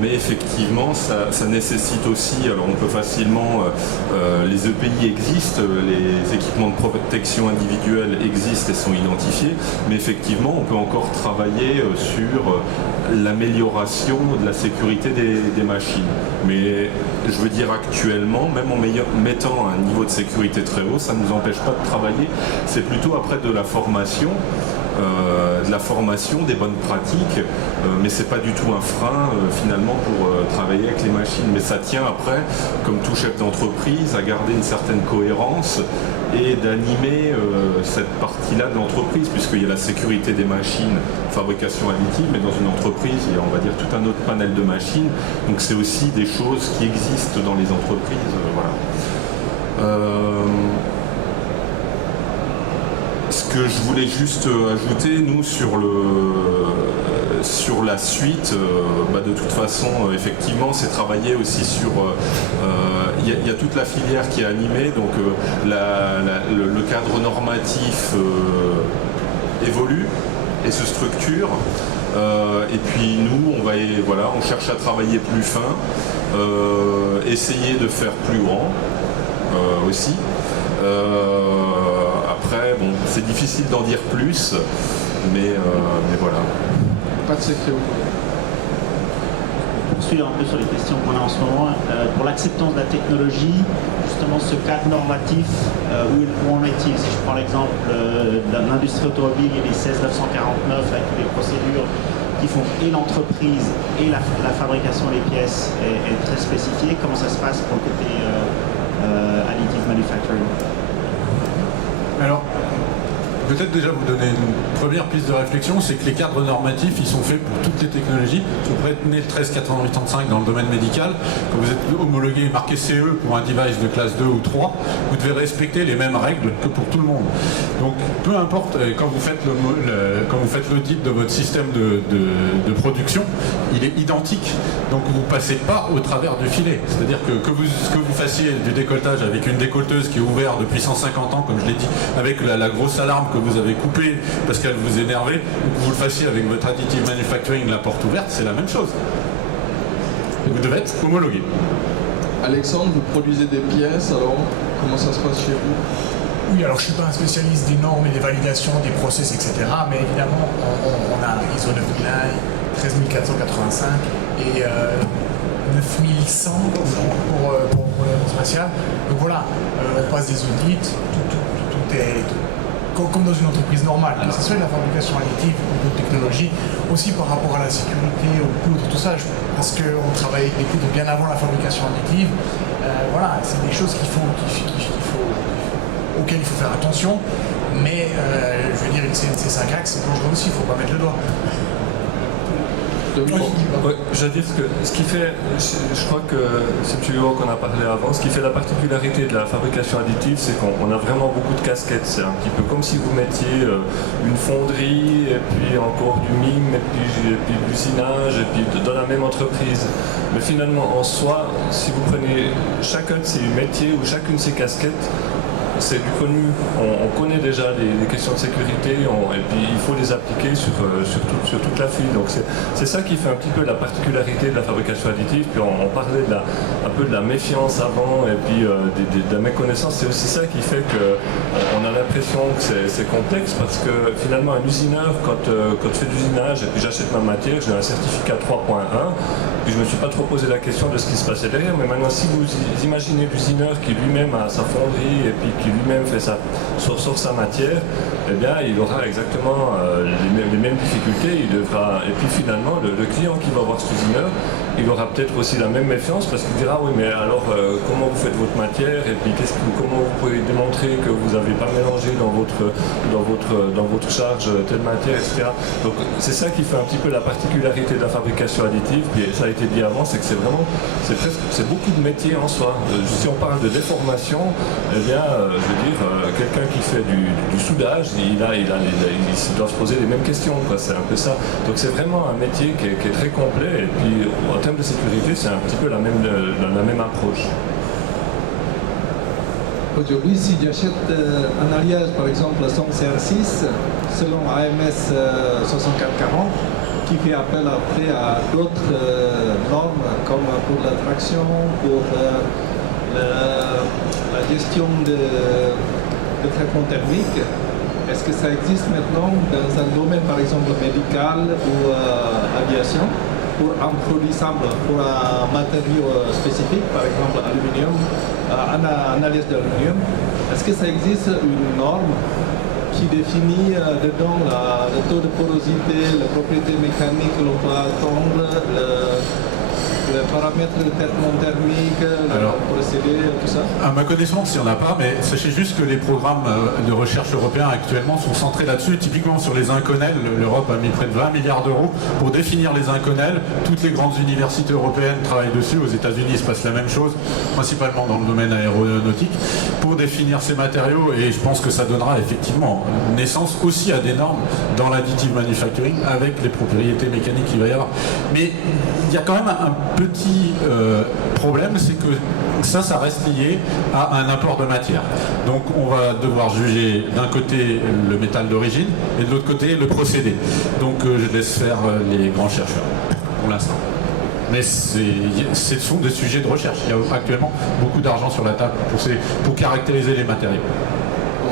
Mais effectivement, ça nécessite aussi, alors on peut facilement, les EPI existent, les équipements de protection individuelle existent et sont identifiés, mais effectivement, on peut encore travailler sur l'amélioration de la sécurité des machines. Mais je veux dire actuellement, même en mettant un niveau de sécurité très haut, ça ne nous empêche pas de travailler. C'est plutôt après de la formation, des bonnes pratiques, mais c'est pas du tout un frein finalement pour travailler avec les machines. Mais ça tient après, comme tout chef d'entreprise, à garder une certaine cohérence et d'animer cette partie-là de l'entreprise, puisqu'il y a la sécurité des machines, fabrication additive, mais dans une entreprise, il y a, on va dire, tout un autre panel de machines. Donc c'est aussi des choses qui existent dans les entreprises. Voilà. Ce que je voulais juste ajouter, nous, sur la suite, de toute façon, effectivement, c'est travailler aussi sur... Il y a toute la filière qui est animée, donc le cadre normatif évolue et se structure. Et puis nous, on cherche à travailler plus fin, essayer de faire plus grand aussi. Après, bon, c'est difficile d'en dire plus, mais voilà. Pas de secret. Pour suivre un peu sur les questions qu'on a en ce moment, pour l'acceptance de la technologie, justement ce cadre normatif, où en est-il? Si je prends l'exemple de l'industrie automobile et les 16949 avec toutes les procédures qui font et l'entreprise et la fabrication des pièces est très spécifiée, comment ça se passe pour le côté additive manufacturing? Alors, peut-être déjà vous donner une première piste de réflexion, c'est que les cadres normatifs, ils sont faits pour toutes les technologies. Vous prenez le 13485 dans le domaine médical, quand vous êtes homologué et marqué CE pour un device de classe 2 ou 3, vous devez respecter les mêmes règles que pour tout le monde. Donc, peu importe, quand vous faites l'audit de votre système de production, il est identique. Donc, vous ne passez pas au travers du filet. C'est-à-dire que vous fassiez du décolletage avec une décolleteuse qui est ouverte depuis 150 ans, comme je l'ai dit, avec la grosse alarme que vous avez coupée parce qu'elle vous énervait, ou que vous le fassiez avec votre additive manufacturing, la porte ouverte, c'est la même chose. Vous devez être homologué. Alexandre, vous produisez des pièces, alors comment ça se passe chez vous? Oui, alors je ne suis pas un spécialiste des normes et des validations, des process, etc. Mais évidemment, on a ISO 9001, 13485 et 9100 pour l'aviation spatiale. Donc voilà, on passe des audits, tout est comme dans une entreprise normale, que ce soit de la fabrication additive ou de technologie, aussi par rapport à la sécurité, aux poudres, tout ça, parce qu'on travaille avec des poudres bien avant la fabrication additive. Voilà, c'est des choses auxquelles il faut faire attention, mais je veux dire, une C5AX, c'est dangereux aussi, il ne faut pas mettre le doigt. Ouais, je veux dire que ce qui fait, je crois que c'est le tuyau qu'on a parlé avant, ce qui fait la particularité de la fabrication additive, c'est qu'on a vraiment beaucoup de casquettes. C'est un petit peu comme si vous mettiez une fonderie, et puis encore du mine, et puis de l'usinage, et puis dans la même entreprise. Mais finalement, en soi, si vous prenez chacun de ces métiers ou chacune de ces casquettes, c'est du connu, on connaît déjà les questions de sécurité et puis il faut les appliquer sur toute la file. Donc c'est ça qui fait un petit peu la particularité de la fabrication additive. Puis on parlait un peu de la méfiance avant et puis de la méconnaissance. C'est aussi ça qui fait qu'on a l'impression que c'est complexe parce que finalement un usineur, quand je fais de l'usinage et puis j'achète ma matière, j'ai un certificat 3.1, puis je ne me suis pas trop posé la question de ce qui se passait derrière. Mais maintenant, si vous imaginez l'usineur qui lui-même a sa fonderie et puis qui lui-même fait sur sa matière, eh bien, il aura exactement les mêmes difficultés. Et puis finalement, le client qui va voir cet usineur, il aura peut-être aussi la même méfiance parce qu'il dira oui, mais alors comment vous faites votre matière et puis comment vous pouvez démontrer que vous n'avez pas mélangé dans votre charge telle matière, etc. Donc c'est ça qui fait un petit peu la particularité de la fabrication additive. Puis ça a été dit avant, c'est que c'est beaucoup de métiers en soi. Si on parle de déformation, eh bien, je veux dire, quelqu'un qui fait du soudage, il doit se poser les mêmes questions, quoi. C'est un peu ça. Donc c'est vraiment un métier qui est très complet. Et puis en termes de sécurité, c'est un petit peu la même approche. Aujourd'hui, si j'achète un alliage, par exemple, son CR6, selon AMS 6440, qui fait appel après à d'autres normes, comme pour la traction, pour la gestion de traitement thermique. Est-ce que ça existe maintenant dans un domaine, par exemple, médical ou aviation, pour un produit simple, pour un matériau spécifique, par exemple aluminium, un alliage d'aluminium? Est-ce que ça existe une norme qui définit dedans le taux de porosité, les propriétés mécaniques que l'on peut attendre, les paramètres de traitement thermique, le procédé, tout ça? À ma connaissance, il n'y en a pas, mais sachez juste que les programmes de recherche européens actuellement sont centrés là-dessus, typiquement sur les inconels. L'Europe a mis près de 20 milliards d'euros pour définir les inconels. Toutes les grandes universités européennes travaillent dessus. Aux États-Unis, il se passe la même chose, principalement dans le domaine aéronautique, pour définir ces matériaux. Et je pense que ça donnera effectivement naissance aussi à des normes dans l'additive manufacturing avec les propriétés mécaniques qu'il va y avoir. Mais il y a quand même un petit problème, c'est que ça reste lié à un apport de matière. Donc on va devoir juger d'un côté le métal d'origine et de l'autre côté le procédé. Donc je laisse faire les grands chercheurs pour l'instant. Mais ce sont des sujets de recherche. Il y a actuellement beaucoup d'argent sur la table pour caractériser les matériaux.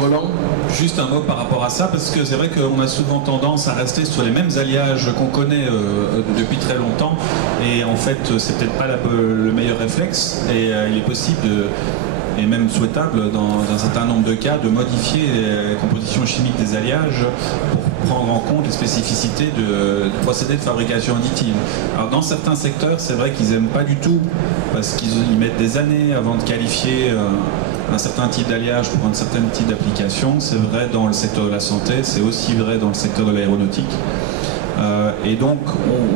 Roland ? Juste un mot par rapport à ça, parce que c'est vrai qu'on a souvent tendance à rester sur les mêmes alliages qu'on connaît depuis très longtemps, et en fait c'est peut-être pas le meilleur réflexe, et il est possible et même souhaitable dans un certain nombre de cas de modifier les compositions chimiques des alliages pour prendre en compte les spécificités de procédés de fabrication additive. Alors dans certains secteurs, c'est vrai qu'ils n'aiment pas du tout, parce qu'ils mettent des années avant de qualifier un certain type d'alliage pour un certain type d'application. C'est vrai dans le secteur de la santé, c'est aussi vrai dans le secteur de l'aéronautique. Et donc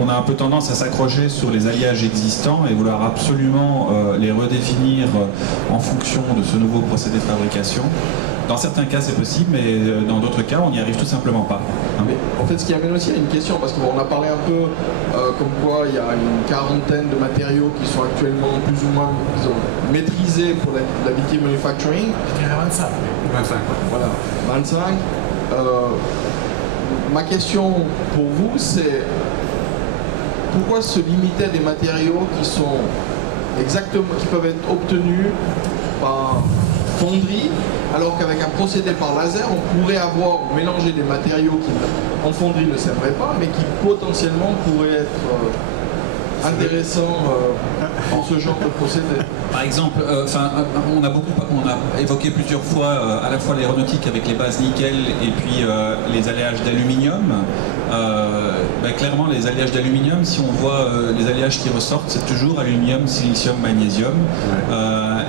on a un peu tendance à s'accrocher sur les alliages existants et vouloir absolument les redéfinir en fonction de ce nouveau procédé de fabrication. Dans certains cas c'est possible, mais dans d'autres cas on n'y arrive tout simplement pas. Mais en fait, ce qui amène aussi à une question, parce qu'on a parlé un peu comme quoi il y a une quarantaine de matériaux qui sont actuellement plus ou moins maîtrisés pour l'additive manufacturing. Je dirais 25. 25. Voilà, 25. Ma question pour vous, c'est pourquoi se limiter à des matériaux qui sont exactement, qui peuvent être obtenus par fonderie, alors qu'avec un procédé par laser, on pourrait mélanger des matériaux qui en fonderie ne serveraient pas, mais qui potentiellement pourraient être intéressants dans ce genre de procédé. Par exemple, on a évoqué plusieurs fois à la fois l'aéronautique avec les bases nickel et puis les alliages d'aluminium. Clairement, les alliages d'aluminium, si on voit les alliages qui ressortent, c'est toujours aluminium, silicium, magnésium.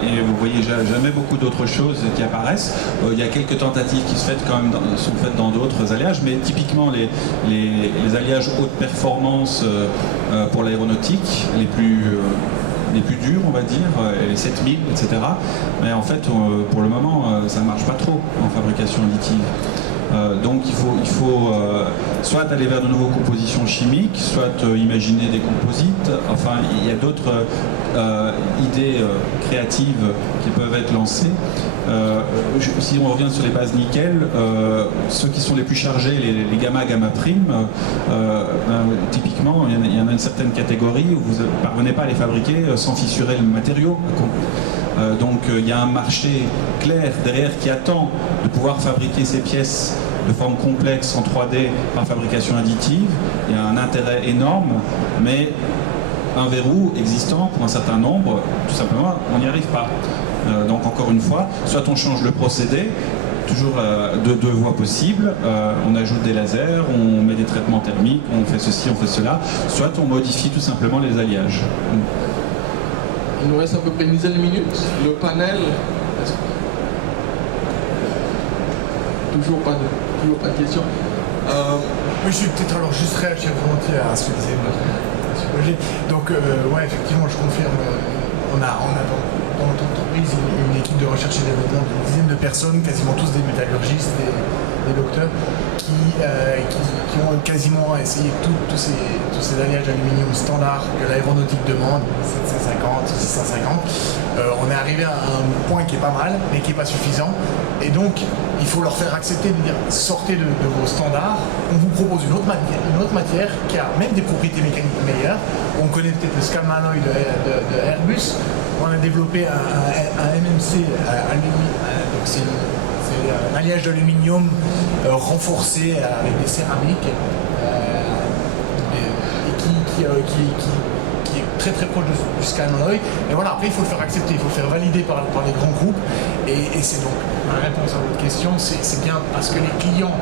Et vous voyez jamais beaucoup d'autres choses qui apparaissent. Il y a quelques tentatives qui sont faites dans d'autres alliages, mais typiquement les alliages haute performance pour l'aéronautique, les plus durs, on va dire, les 7000, etc. Mais en fait, pour le moment, ça ne marche pas trop en fabrication additive. Donc il faut soit aller vers de nouvelles compositions chimiques, soit imaginer des composites. Enfin, il y a d'autres idées créatives qui peuvent être lancées. Si on revient sur les bases nickel, ceux qui sont les plus chargés, les gamma prime, typiquement, il y en a une certaine catégorie où vous ne parvenez pas à les fabriquer sans fissurer le matériau. Donc il y a un marché clair derrière qui attend de pouvoir fabriquer ces pièces de forme complexe en 3D par fabrication additive. Il y a un intérêt énorme, mais un verrou existant pour un certain nombre, tout simplement, on n'y arrive pas. Donc encore une fois, soit on change le procédé, toujours deux voies possibles, on ajoute des lasers, on met des traitements thermiques, on fait ceci, on fait cela, soit on modifie tout simplement les alliages. Il nous reste à peu près une dizaine de minutes. Le panel, toujours pas de questions. Oui, je suis peut-être alors juste réagir volontiers à ce que disait M. Roger. Donc, ouais, effectivement, je confirme. On a dans notre entreprise une équipe de recherche et développement d'une dizaine de personnes, quasiment tous des métallurgistes, des docteurs, qui ont quasiment essayé tous ces alliages d'aluminium standards que l'aéronautique demande, 750, 650. On est arrivé à un point qui est pas mal, mais qui n'est pas suffisant. Et donc, il faut leur faire accepter de dire sortez de vos standards, on vous propose une autre matière qui a même des propriétés mécaniques meilleures. On connaît peut-être le Scalmaloy de Airbus. On a développé un MMC, donc c'est un alliage d'aluminium renforcé avec des céramiques et qui est très très proche du Scalmaloy. Et voilà, après il faut le faire accepter, il faut le faire valider par les grands groupes. Et c'est donc ma réponse à votre question, c'est bien parce que les clients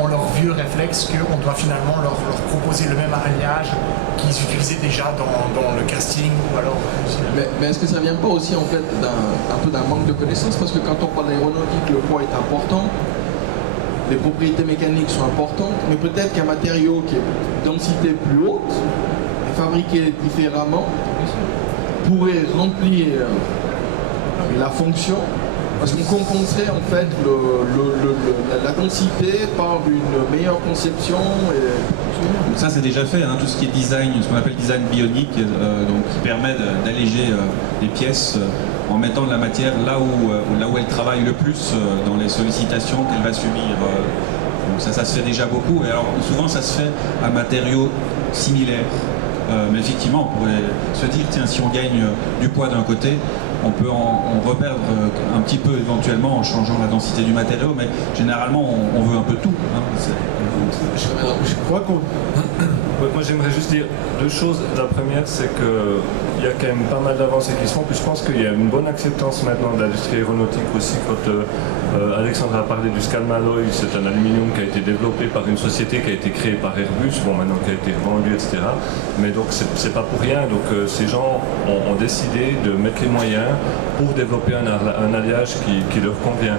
ont leur vieux réflexe qu'on doit finalement leur proposer le même alliage qu'ils utilisaient déjà dans le casting ou alors. Mais est-ce que ça vient pas aussi en fait un peu d'un manque de connaissances? Parce que quand on parle d'aéronautique, le poids est important, les propriétés mécaniques sont importantes, mais peut-être qu'un matériau qui est de densité plus haute et fabriqué différemment pourrait remplir la fonction. Parce qu'on compenserait en fait la densité par une meilleure conception. Ça c'est déjà fait, tout ce qui est design, ce qu'on appelle design bionique, donc qui permet d'alléger les pièces en mettant de la matière là où elle travaille le plus dans les sollicitations qu'elle va subir. Donc ça se fait déjà beaucoup, et alors souvent ça se fait à matériaux similaires. Mais effectivement, on pourrait se dire, tiens, si on gagne du poids d'un côté, on peut en reperdre un petit peu éventuellement en changeant la densité du matériau, mais généralement on veut un peu tout. Je crois qu'on... Moi j'aimerais juste dire deux choses. La première, c'est qu'il y a quand même pas mal d'avancées qui se font, puis je pense qu'il y a une bonne acceptance maintenant de l'industrie aéronautique aussi. Quand Alexandre a parlé du Scalmaloy, c'est un aluminium qui a été développé par une société qui a été créée par Airbus, bon maintenant qui a été vendue, etc. Mais donc c'est pas pour rien, donc ces gens ont décidé de mettre les moyens pour développer un alliage qui leur convient.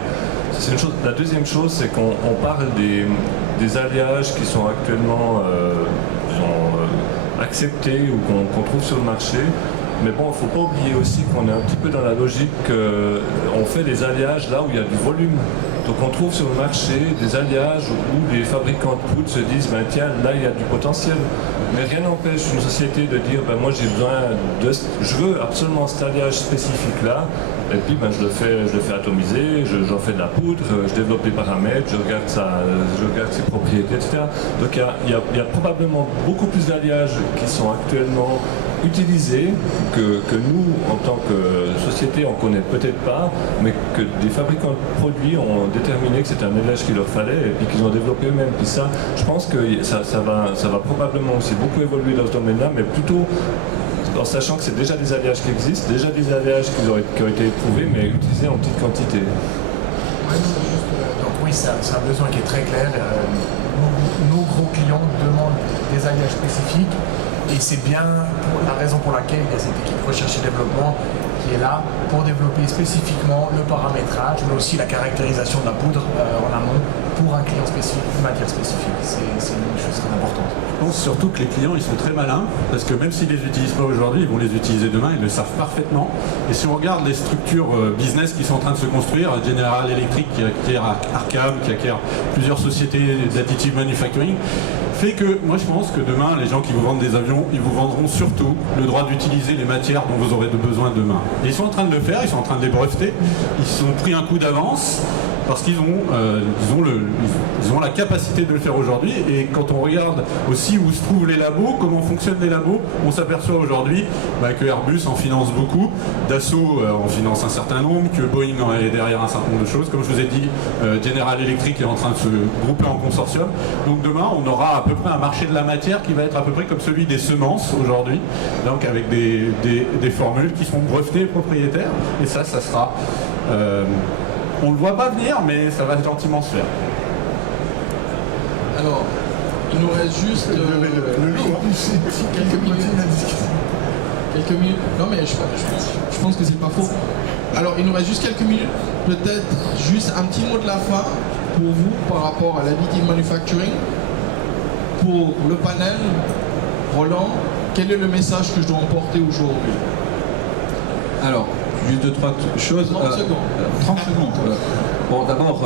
C'est une chose. La deuxième chose, c'est qu'on parle des alliages qui sont actuellement acceptés ou qu'on trouve sur le marché. Mais bon, il ne faut pas oublier aussi qu'on est un petit peu dans la logique qu'on fait des alliages là où il y a du volume Donc on trouve sur le marché des alliages où les fabricants de poudre se disent ben, tiens, là il y a du potentiel. Mais rien n'empêche une société de dire ben, moi j'ai besoin je veux absolument cet alliage spécifique là, et puis ben, je le fais atomiser, j'en fais de la poudre, je développe des paramètres, je regarde ses propriétés, etc. Donc il y a probablement beaucoup plus d'alliages qui sont actuellement utilisés que nous, en tant que société, on ne connaît peut-être pas, mais que des fabricants de produits ont déterminé que c'était un alliage qu'il leur fallait et puis qu'ils ont développé eux-mêmes. Puis ça, je pense que ça va probablement aussi beaucoup évoluer dans ce domaine-là, mais plutôt en sachant que c'est déjà des alliages qui existent, déjà des alliages qui ont été éprouvés, mais utilisés en petite quantité. Donc oui, c'est un besoin qui est très clair. Nos gros clients demandent des alliages spécifiques. Et c'est bien la raison pour laquelle il y a cette équipe recherche et développement qui est là pour développer spécifiquement le paramétrage, mais aussi la caractérisation de la poudre en amont pour un client spécifique, une matière spécifique. C'est une chose très importante. Je pense surtout que les clients, ils sont très malins, parce que même s'ils ne les utilisent pas aujourd'hui, ils vont les utiliser demain, ils le savent parfaitement. Et si on regarde les structures business qui sont en train de se construire, General Electric qui acquiert Arcam, qui acquiert plusieurs sociétés d'additive manufacturing, fait que moi je pense que demain, les gens qui vous vendent des avions, ils vous vendront surtout le droit d'utiliser les matières dont vous aurez besoin demain. Et ils sont en train de le faire, ils sont en train de les breveter, ils ont pris un coup d'avance parce qu'ils ont la capacité de le faire aujourd'hui. Et quand on regarde aussi où se trouvent les labos, comment fonctionnent les labos, on s'aperçoit aujourd'hui que Airbus en finance beaucoup, Dassault en finance un certain nombre, que Boeing est derrière un certain nombre de choses. Comme je vous ai dit, General Electric est en train de se grouper en consortium. Donc demain, on aura à peu près un marché de la matière qui va être à peu près comme celui des semences aujourd'hui, donc avec des formules qui seront brevetées et propriétaires. Et ça sera... on ne le voit pas venir, mais ça va gentiment se faire. Alors, il nous reste juste quelques minutes. Quelques minutes. Non, mais je pense que c'est pas faux. Alors, il nous reste juste quelques minutes. Peut-être juste un petit mot de la fin pour vous par rapport à l'additive manufacturing. Pour le panel, Roland, quel est le message que je dois emporter aujourd'hui? Alors, juste 2-3 choses. 30 secondes. 30 secondes. Bon, d'abord,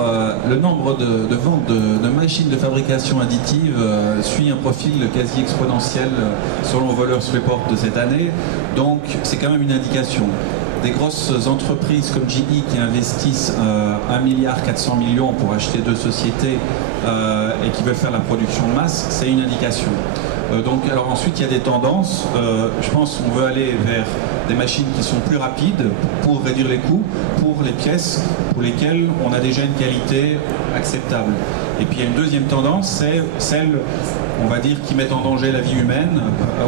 le nombre de ventes de machines de fabrication additive suit un profil quasi exponentiel selon Voleurs Report de cette année. Donc, c'est quand même une indication. Des grosses entreprises comme GE qui investissent 1,4 milliard pour acheter 2 sociétés et qui veulent faire la production de masse, c'est une indication. Donc, alors ensuite, il y a des tendances. Je pense qu'on veut aller vers des machines qui sont plus rapides pour réduire les coûts, pour les pièces pour lesquelles on a déjà une qualité acceptable. Et puis il y a une deuxième tendance, c'est celle, on va dire, qui met en danger la vie humaine,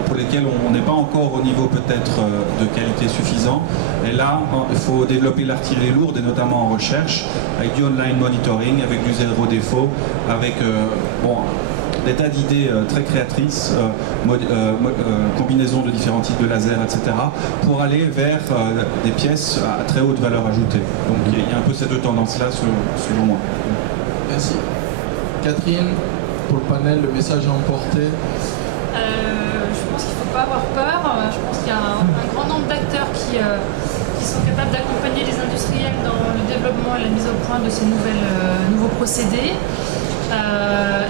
pour lesquelles on n'est pas encore au niveau peut-être de qualité suffisant. Et là, il faut développer l'artillerie lourde, et notamment en recherche, avec du online monitoring, avec du zéro défaut, avec des tas d'idées très créatrices, combinaison de différents types de lasers, etc., pour aller vers des pièces à très haute valeur ajoutée. Donc il y a un peu ces deux tendances-là, selon moi. Merci. Catherine, pour le panel, le message à emporter. Je pense qu'il ne faut pas avoir peur. Je pense qu'il y a un grand nombre d'acteurs qui sont capables d'accompagner les industriels dans le développement et la mise au point de ces nouveaux procédés.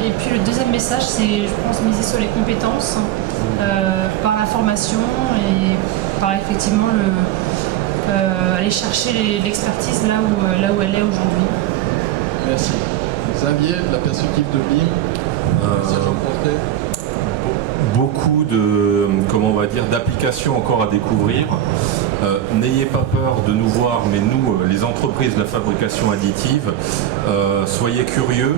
Et puis le deuxième message, c'est, je pense, miser sur les compétences par la formation et par effectivement aller chercher l'expertise là où elle est aujourd'hui. Merci. Xavier, de la perspective de BIM, message emporté. Beaucoup de, d'applications encore à découvrir. N'ayez pas peur de nous voir, mais nous, les entreprises de la fabrication additive, soyez curieux.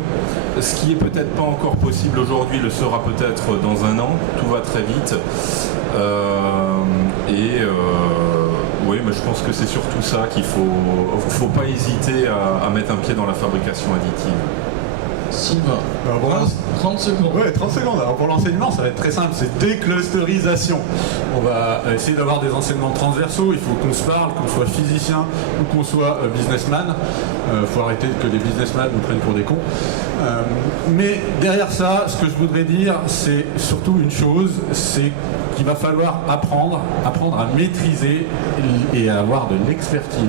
Ce qui est peut-être pas encore possible aujourd'hui le sera peut-être dans un an. Tout va très vite. Oui, mais je pense que c'est surtout ça qu'il faut pas hésiter à mettre un pied dans la fabrication additive. Sylvain. 30 secondes. Ouais, 30 secondes. Alors pour l'enseignement, ça va être très simple, c'est déclusterisation. On va essayer d'avoir des enseignements transversaux, il faut qu'on se parle, qu'on soit physicien ou qu'on soit businessman. Faut arrêter que les businessmen nous prennent pour des cons. Mais derrière ça, ce que je voudrais dire, c'est surtout une chose, c'est qu'il va falloir apprendre à maîtriser et à avoir de l'expertise.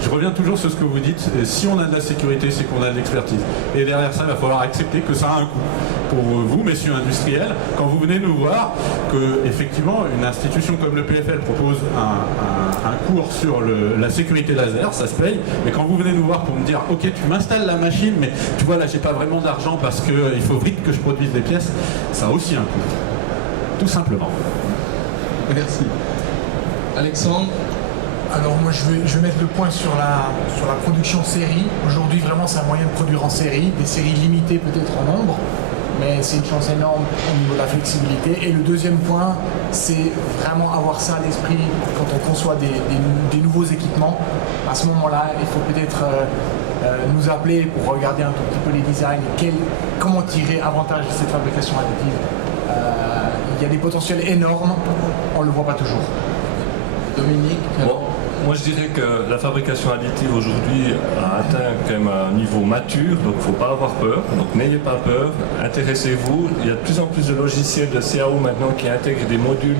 Je reviens toujours sur ce que vous dites, si on a de la sécurité, c'est qu'on a de l'expertise. Et derrière ça, il va falloir accepter que ça a un coût. Pour vous, messieurs industriels, quand vous venez nous voir, que effectivement une institution comme le PFL propose un cours sur la sécurité laser, ça se paye, mais quand vous venez nous voir pour me dire, ok, tu m'installes la machine, mais tu vois là, j'ai pas vraiment d'argent parce qu'il faut vite que je produise des pièces, ça a aussi un coût. Tout simplement. Merci. Alexandre? Alors moi je vais mettre le point sur la production série. Aujourd'hui vraiment c'est un moyen de produire en série, des séries limitées peut-être en nombre, mais c'est une chance énorme au niveau de la flexibilité. Et le deuxième point, c'est vraiment avoir ça à l'esprit quand on conçoit des nouveaux équipements. À ce moment-là, il faut peut-être nous appeler pour regarder un tout petit peu les designs et comment tirer avantage de cette fabrication additive. Il y a des potentiels énormes, on ne le voit pas toujours. Dominique? Moi je dirais que la fabrication additive aujourd'hui a atteint quand même un niveau mature, donc il ne faut pas avoir peur, donc n'ayez pas peur, intéressez-vous. Il y a de plus en plus de logiciels de CAO maintenant qui intègrent des modules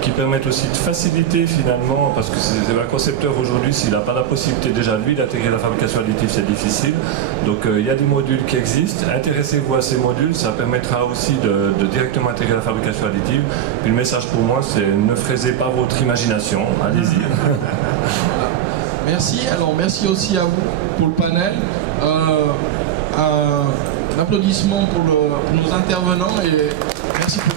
qui permettent aussi de faciliter finalement, parce que c'est un concepteur aujourd'hui, s'il n'a pas la possibilité déjà lui d'intégrer la fabrication additive, c'est difficile. Donc il y a des modules qui existent, intéressez-vous à ces modules, ça permettra aussi de directement intégrer la fabrication additive. Puis le message pour moi c'est ne fraisez pas votre imagination, allez-y. Merci, alors merci aussi à vous pour le panel. Un applaudissement pour nos intervenants et merci pour